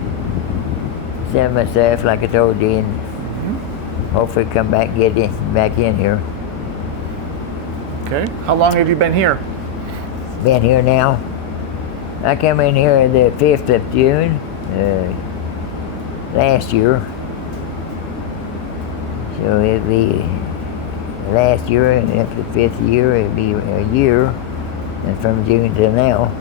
some of my stuff, like I told you, and hopefully come back and get back in here. Okay. How long have you been here? Been here now. I came in here the 5th of June last year. So it'd be last year, and after the 5th year, it'd be a year, and from June till now.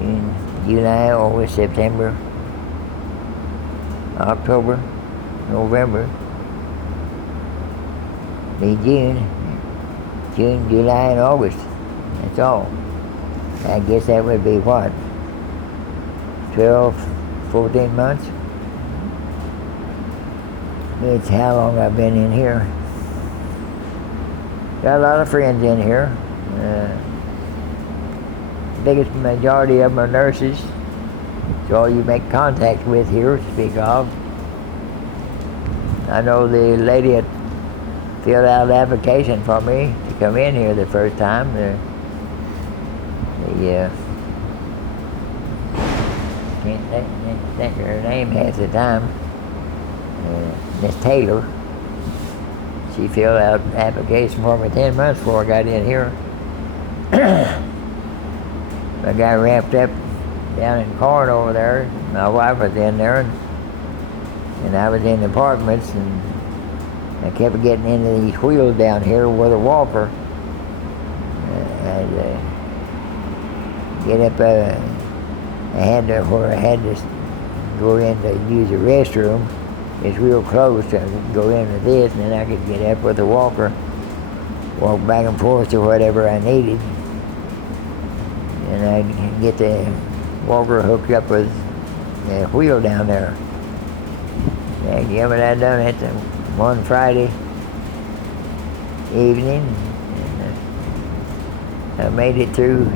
In July, August, September, October, November, be June, July, and August. That's all. I guess that would be what? 12, 14 months? It's how long I've been in here. Got a lot of friends in here. Biggest majority of them are nurses. It's all you make contact with here to speak of. I know the lady that filled out an application for me to come in here the first time. Can't think of her name half the time. Miss Taylor. She filled out an application for me 10 months before I got in here. I got wrapped up down in corn over there. My wife was in there, and I was in the apartments, and I kept getting into these wheels down here with a walker. I'd get up, I had to go in to use the restroom. It's real close, so I could go into this, and then I could get up with a walker, walk back and forth to whatever I needed. And I'd get the walker hooked up with the wheel down there. And yeah, but I done it one Friday evening, and I made it through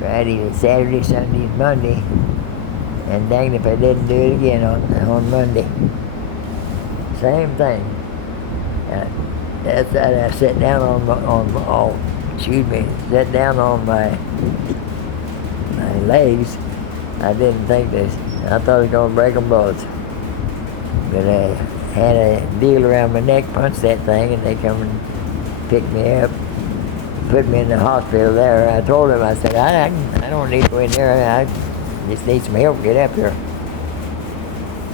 Friday, Saturday, Sunday, and Monday. And dang if I didn't do it again on Monday. Same thing. That's that I sat down sat down on my legs. I didn't think this. I thought I was going to break them both. But I had a deal around my neck, punched that thing, and they come and picked me up, put me in the hospital there. I told them, I said, I don't need to go in there. I just need some help to get up here.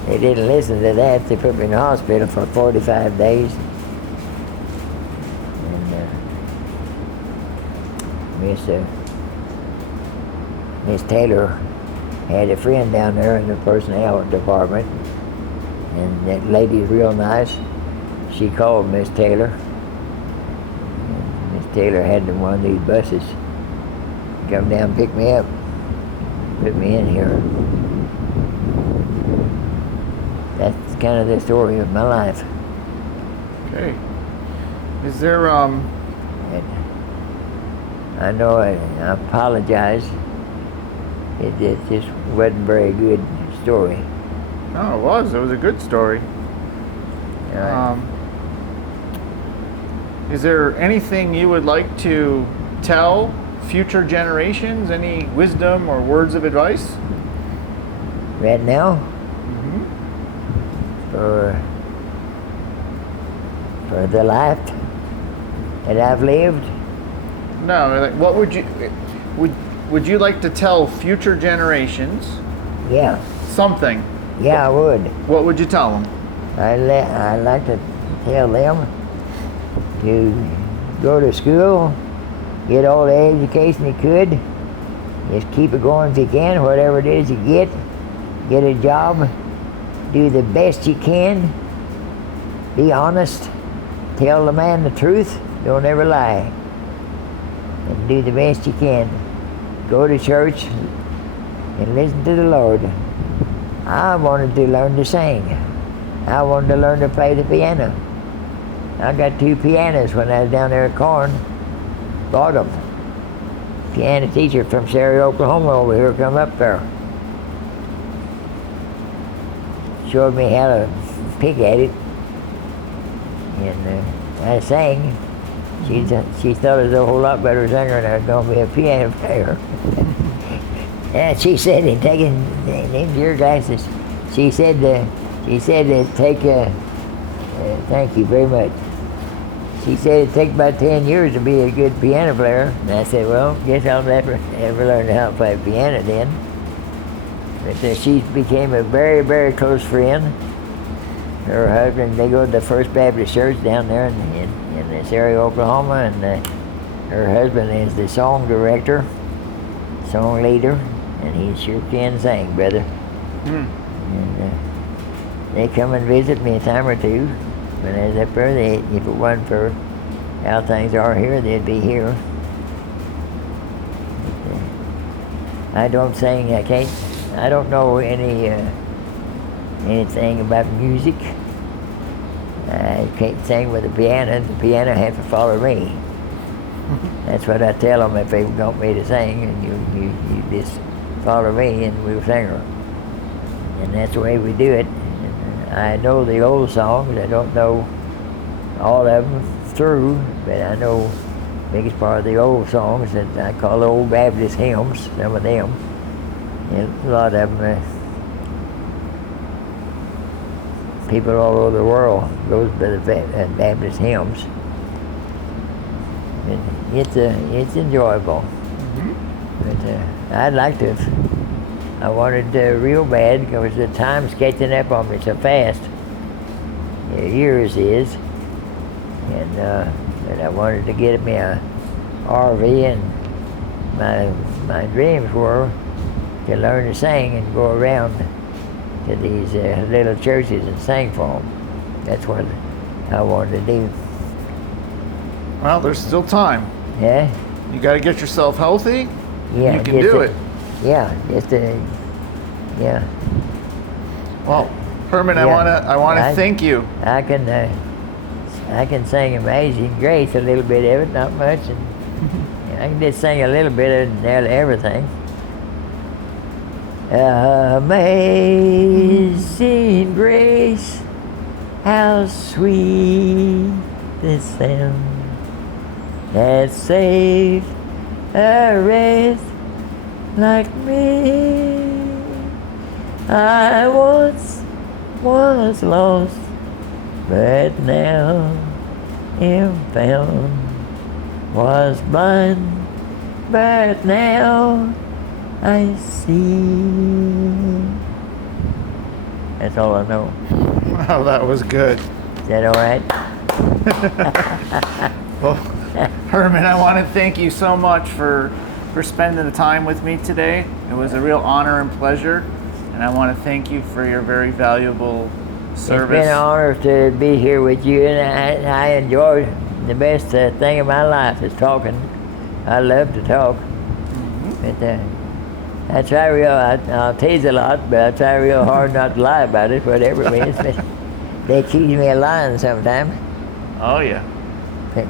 They didn't listen to that. They put me in the hospital for 45 days. And Miss Taylor had a friend down there in the personnel department, and that lady's real nice. She called Miss Taylor. And Miss Taylor had one of these buses come down and pick me up. Put me in here. That's kind of the story of my life. Okay. Is there And I know I apologize. It just wasn't a very good story. No, it was. It was a good story. Is there anything you would like to tell future generations? Any wisdom or words of advice? Right now? Mm-hmm. For the life that I've lived? No, like, what would you like to tell future generations? Yeah. Something. Yeah, I would. What would you tell them? I'd like to tell them to go to school, get all the education you could, just keep it going if you can, whatever it is you get a job, do the best you can, be honest, tell the man the truth, don't ever lie, and do the best you can. Go to church and listen to the Lord. I wanted to learn to sing. I wanted to learn to play the piano. I got 2 pianos when I was down there at Corn. Bought them. Piano teacher from Surrey, Oklahoma over here come up there. Showed me how to pick at it. And I sang. She thought I was a whole lot better singer than I was going to be a piano player. And she said, taking your glasses, she said take thank you very much. She said it'd take about 10 years to be a good piano player. And I said, well, guess I'll never ever learn how to play piano then. But she became a very, very close friend. Her husband, they go to the First Baptist Church down there in this area, Oklahoma, and her husband is the song director, song leader, and he sure can sing, brother. And they come and visit me a time or two. When I was up there, if it wasn't for how things are here, they'd be here. I don't sing. I don't know anything about music. I can't sing with the piano. The piano has to follow me. That's what I tell them if they want me to sing, and you just follow me and we'll sing her. And that's the way we do it. And I know the old songs. I don't know all of them through, but I know the biggest part of the old songs that I call old Baptist hymns, some of them. And a lot of them, people all over the world goes by the Baptist hymns. And it's enjoyable. But I'd like to. I wanted real bad because the time's catching up on me so fast. Years is, and I wanted to get me a RV, and my dreams were to learn to sing and go around to these little churches and sing for them. That's what I wanted to do. Well, there's still time. Yeah? You got to get yourself healthy. Yeah. You can do it. Yeah, yeah. Well, Herman, Yeah. I want to thank you. I can sing Amazing Grace, a little bit of it, not much, and I can just sing a little bit of nearly everything. Amazing Grace, how sweet the sound that saved a wretch like me. I once was lost, but now am found. Was blind, but now I see. That's all I know. Wow, that was good. Is that all right? Well, Herman, I want to thank you so much for spending the time with me today. It was a real honor and pleasure, and I want to thank you for your very valuable service. It's been an honor to be here with you, and I enjoy the best thing in my life is talking. I love to talk. But I try I'll tease a lot, but I try real hard not to lie about it, whatever it is. But they accuse me of lying sometimes. Oh, yeah. But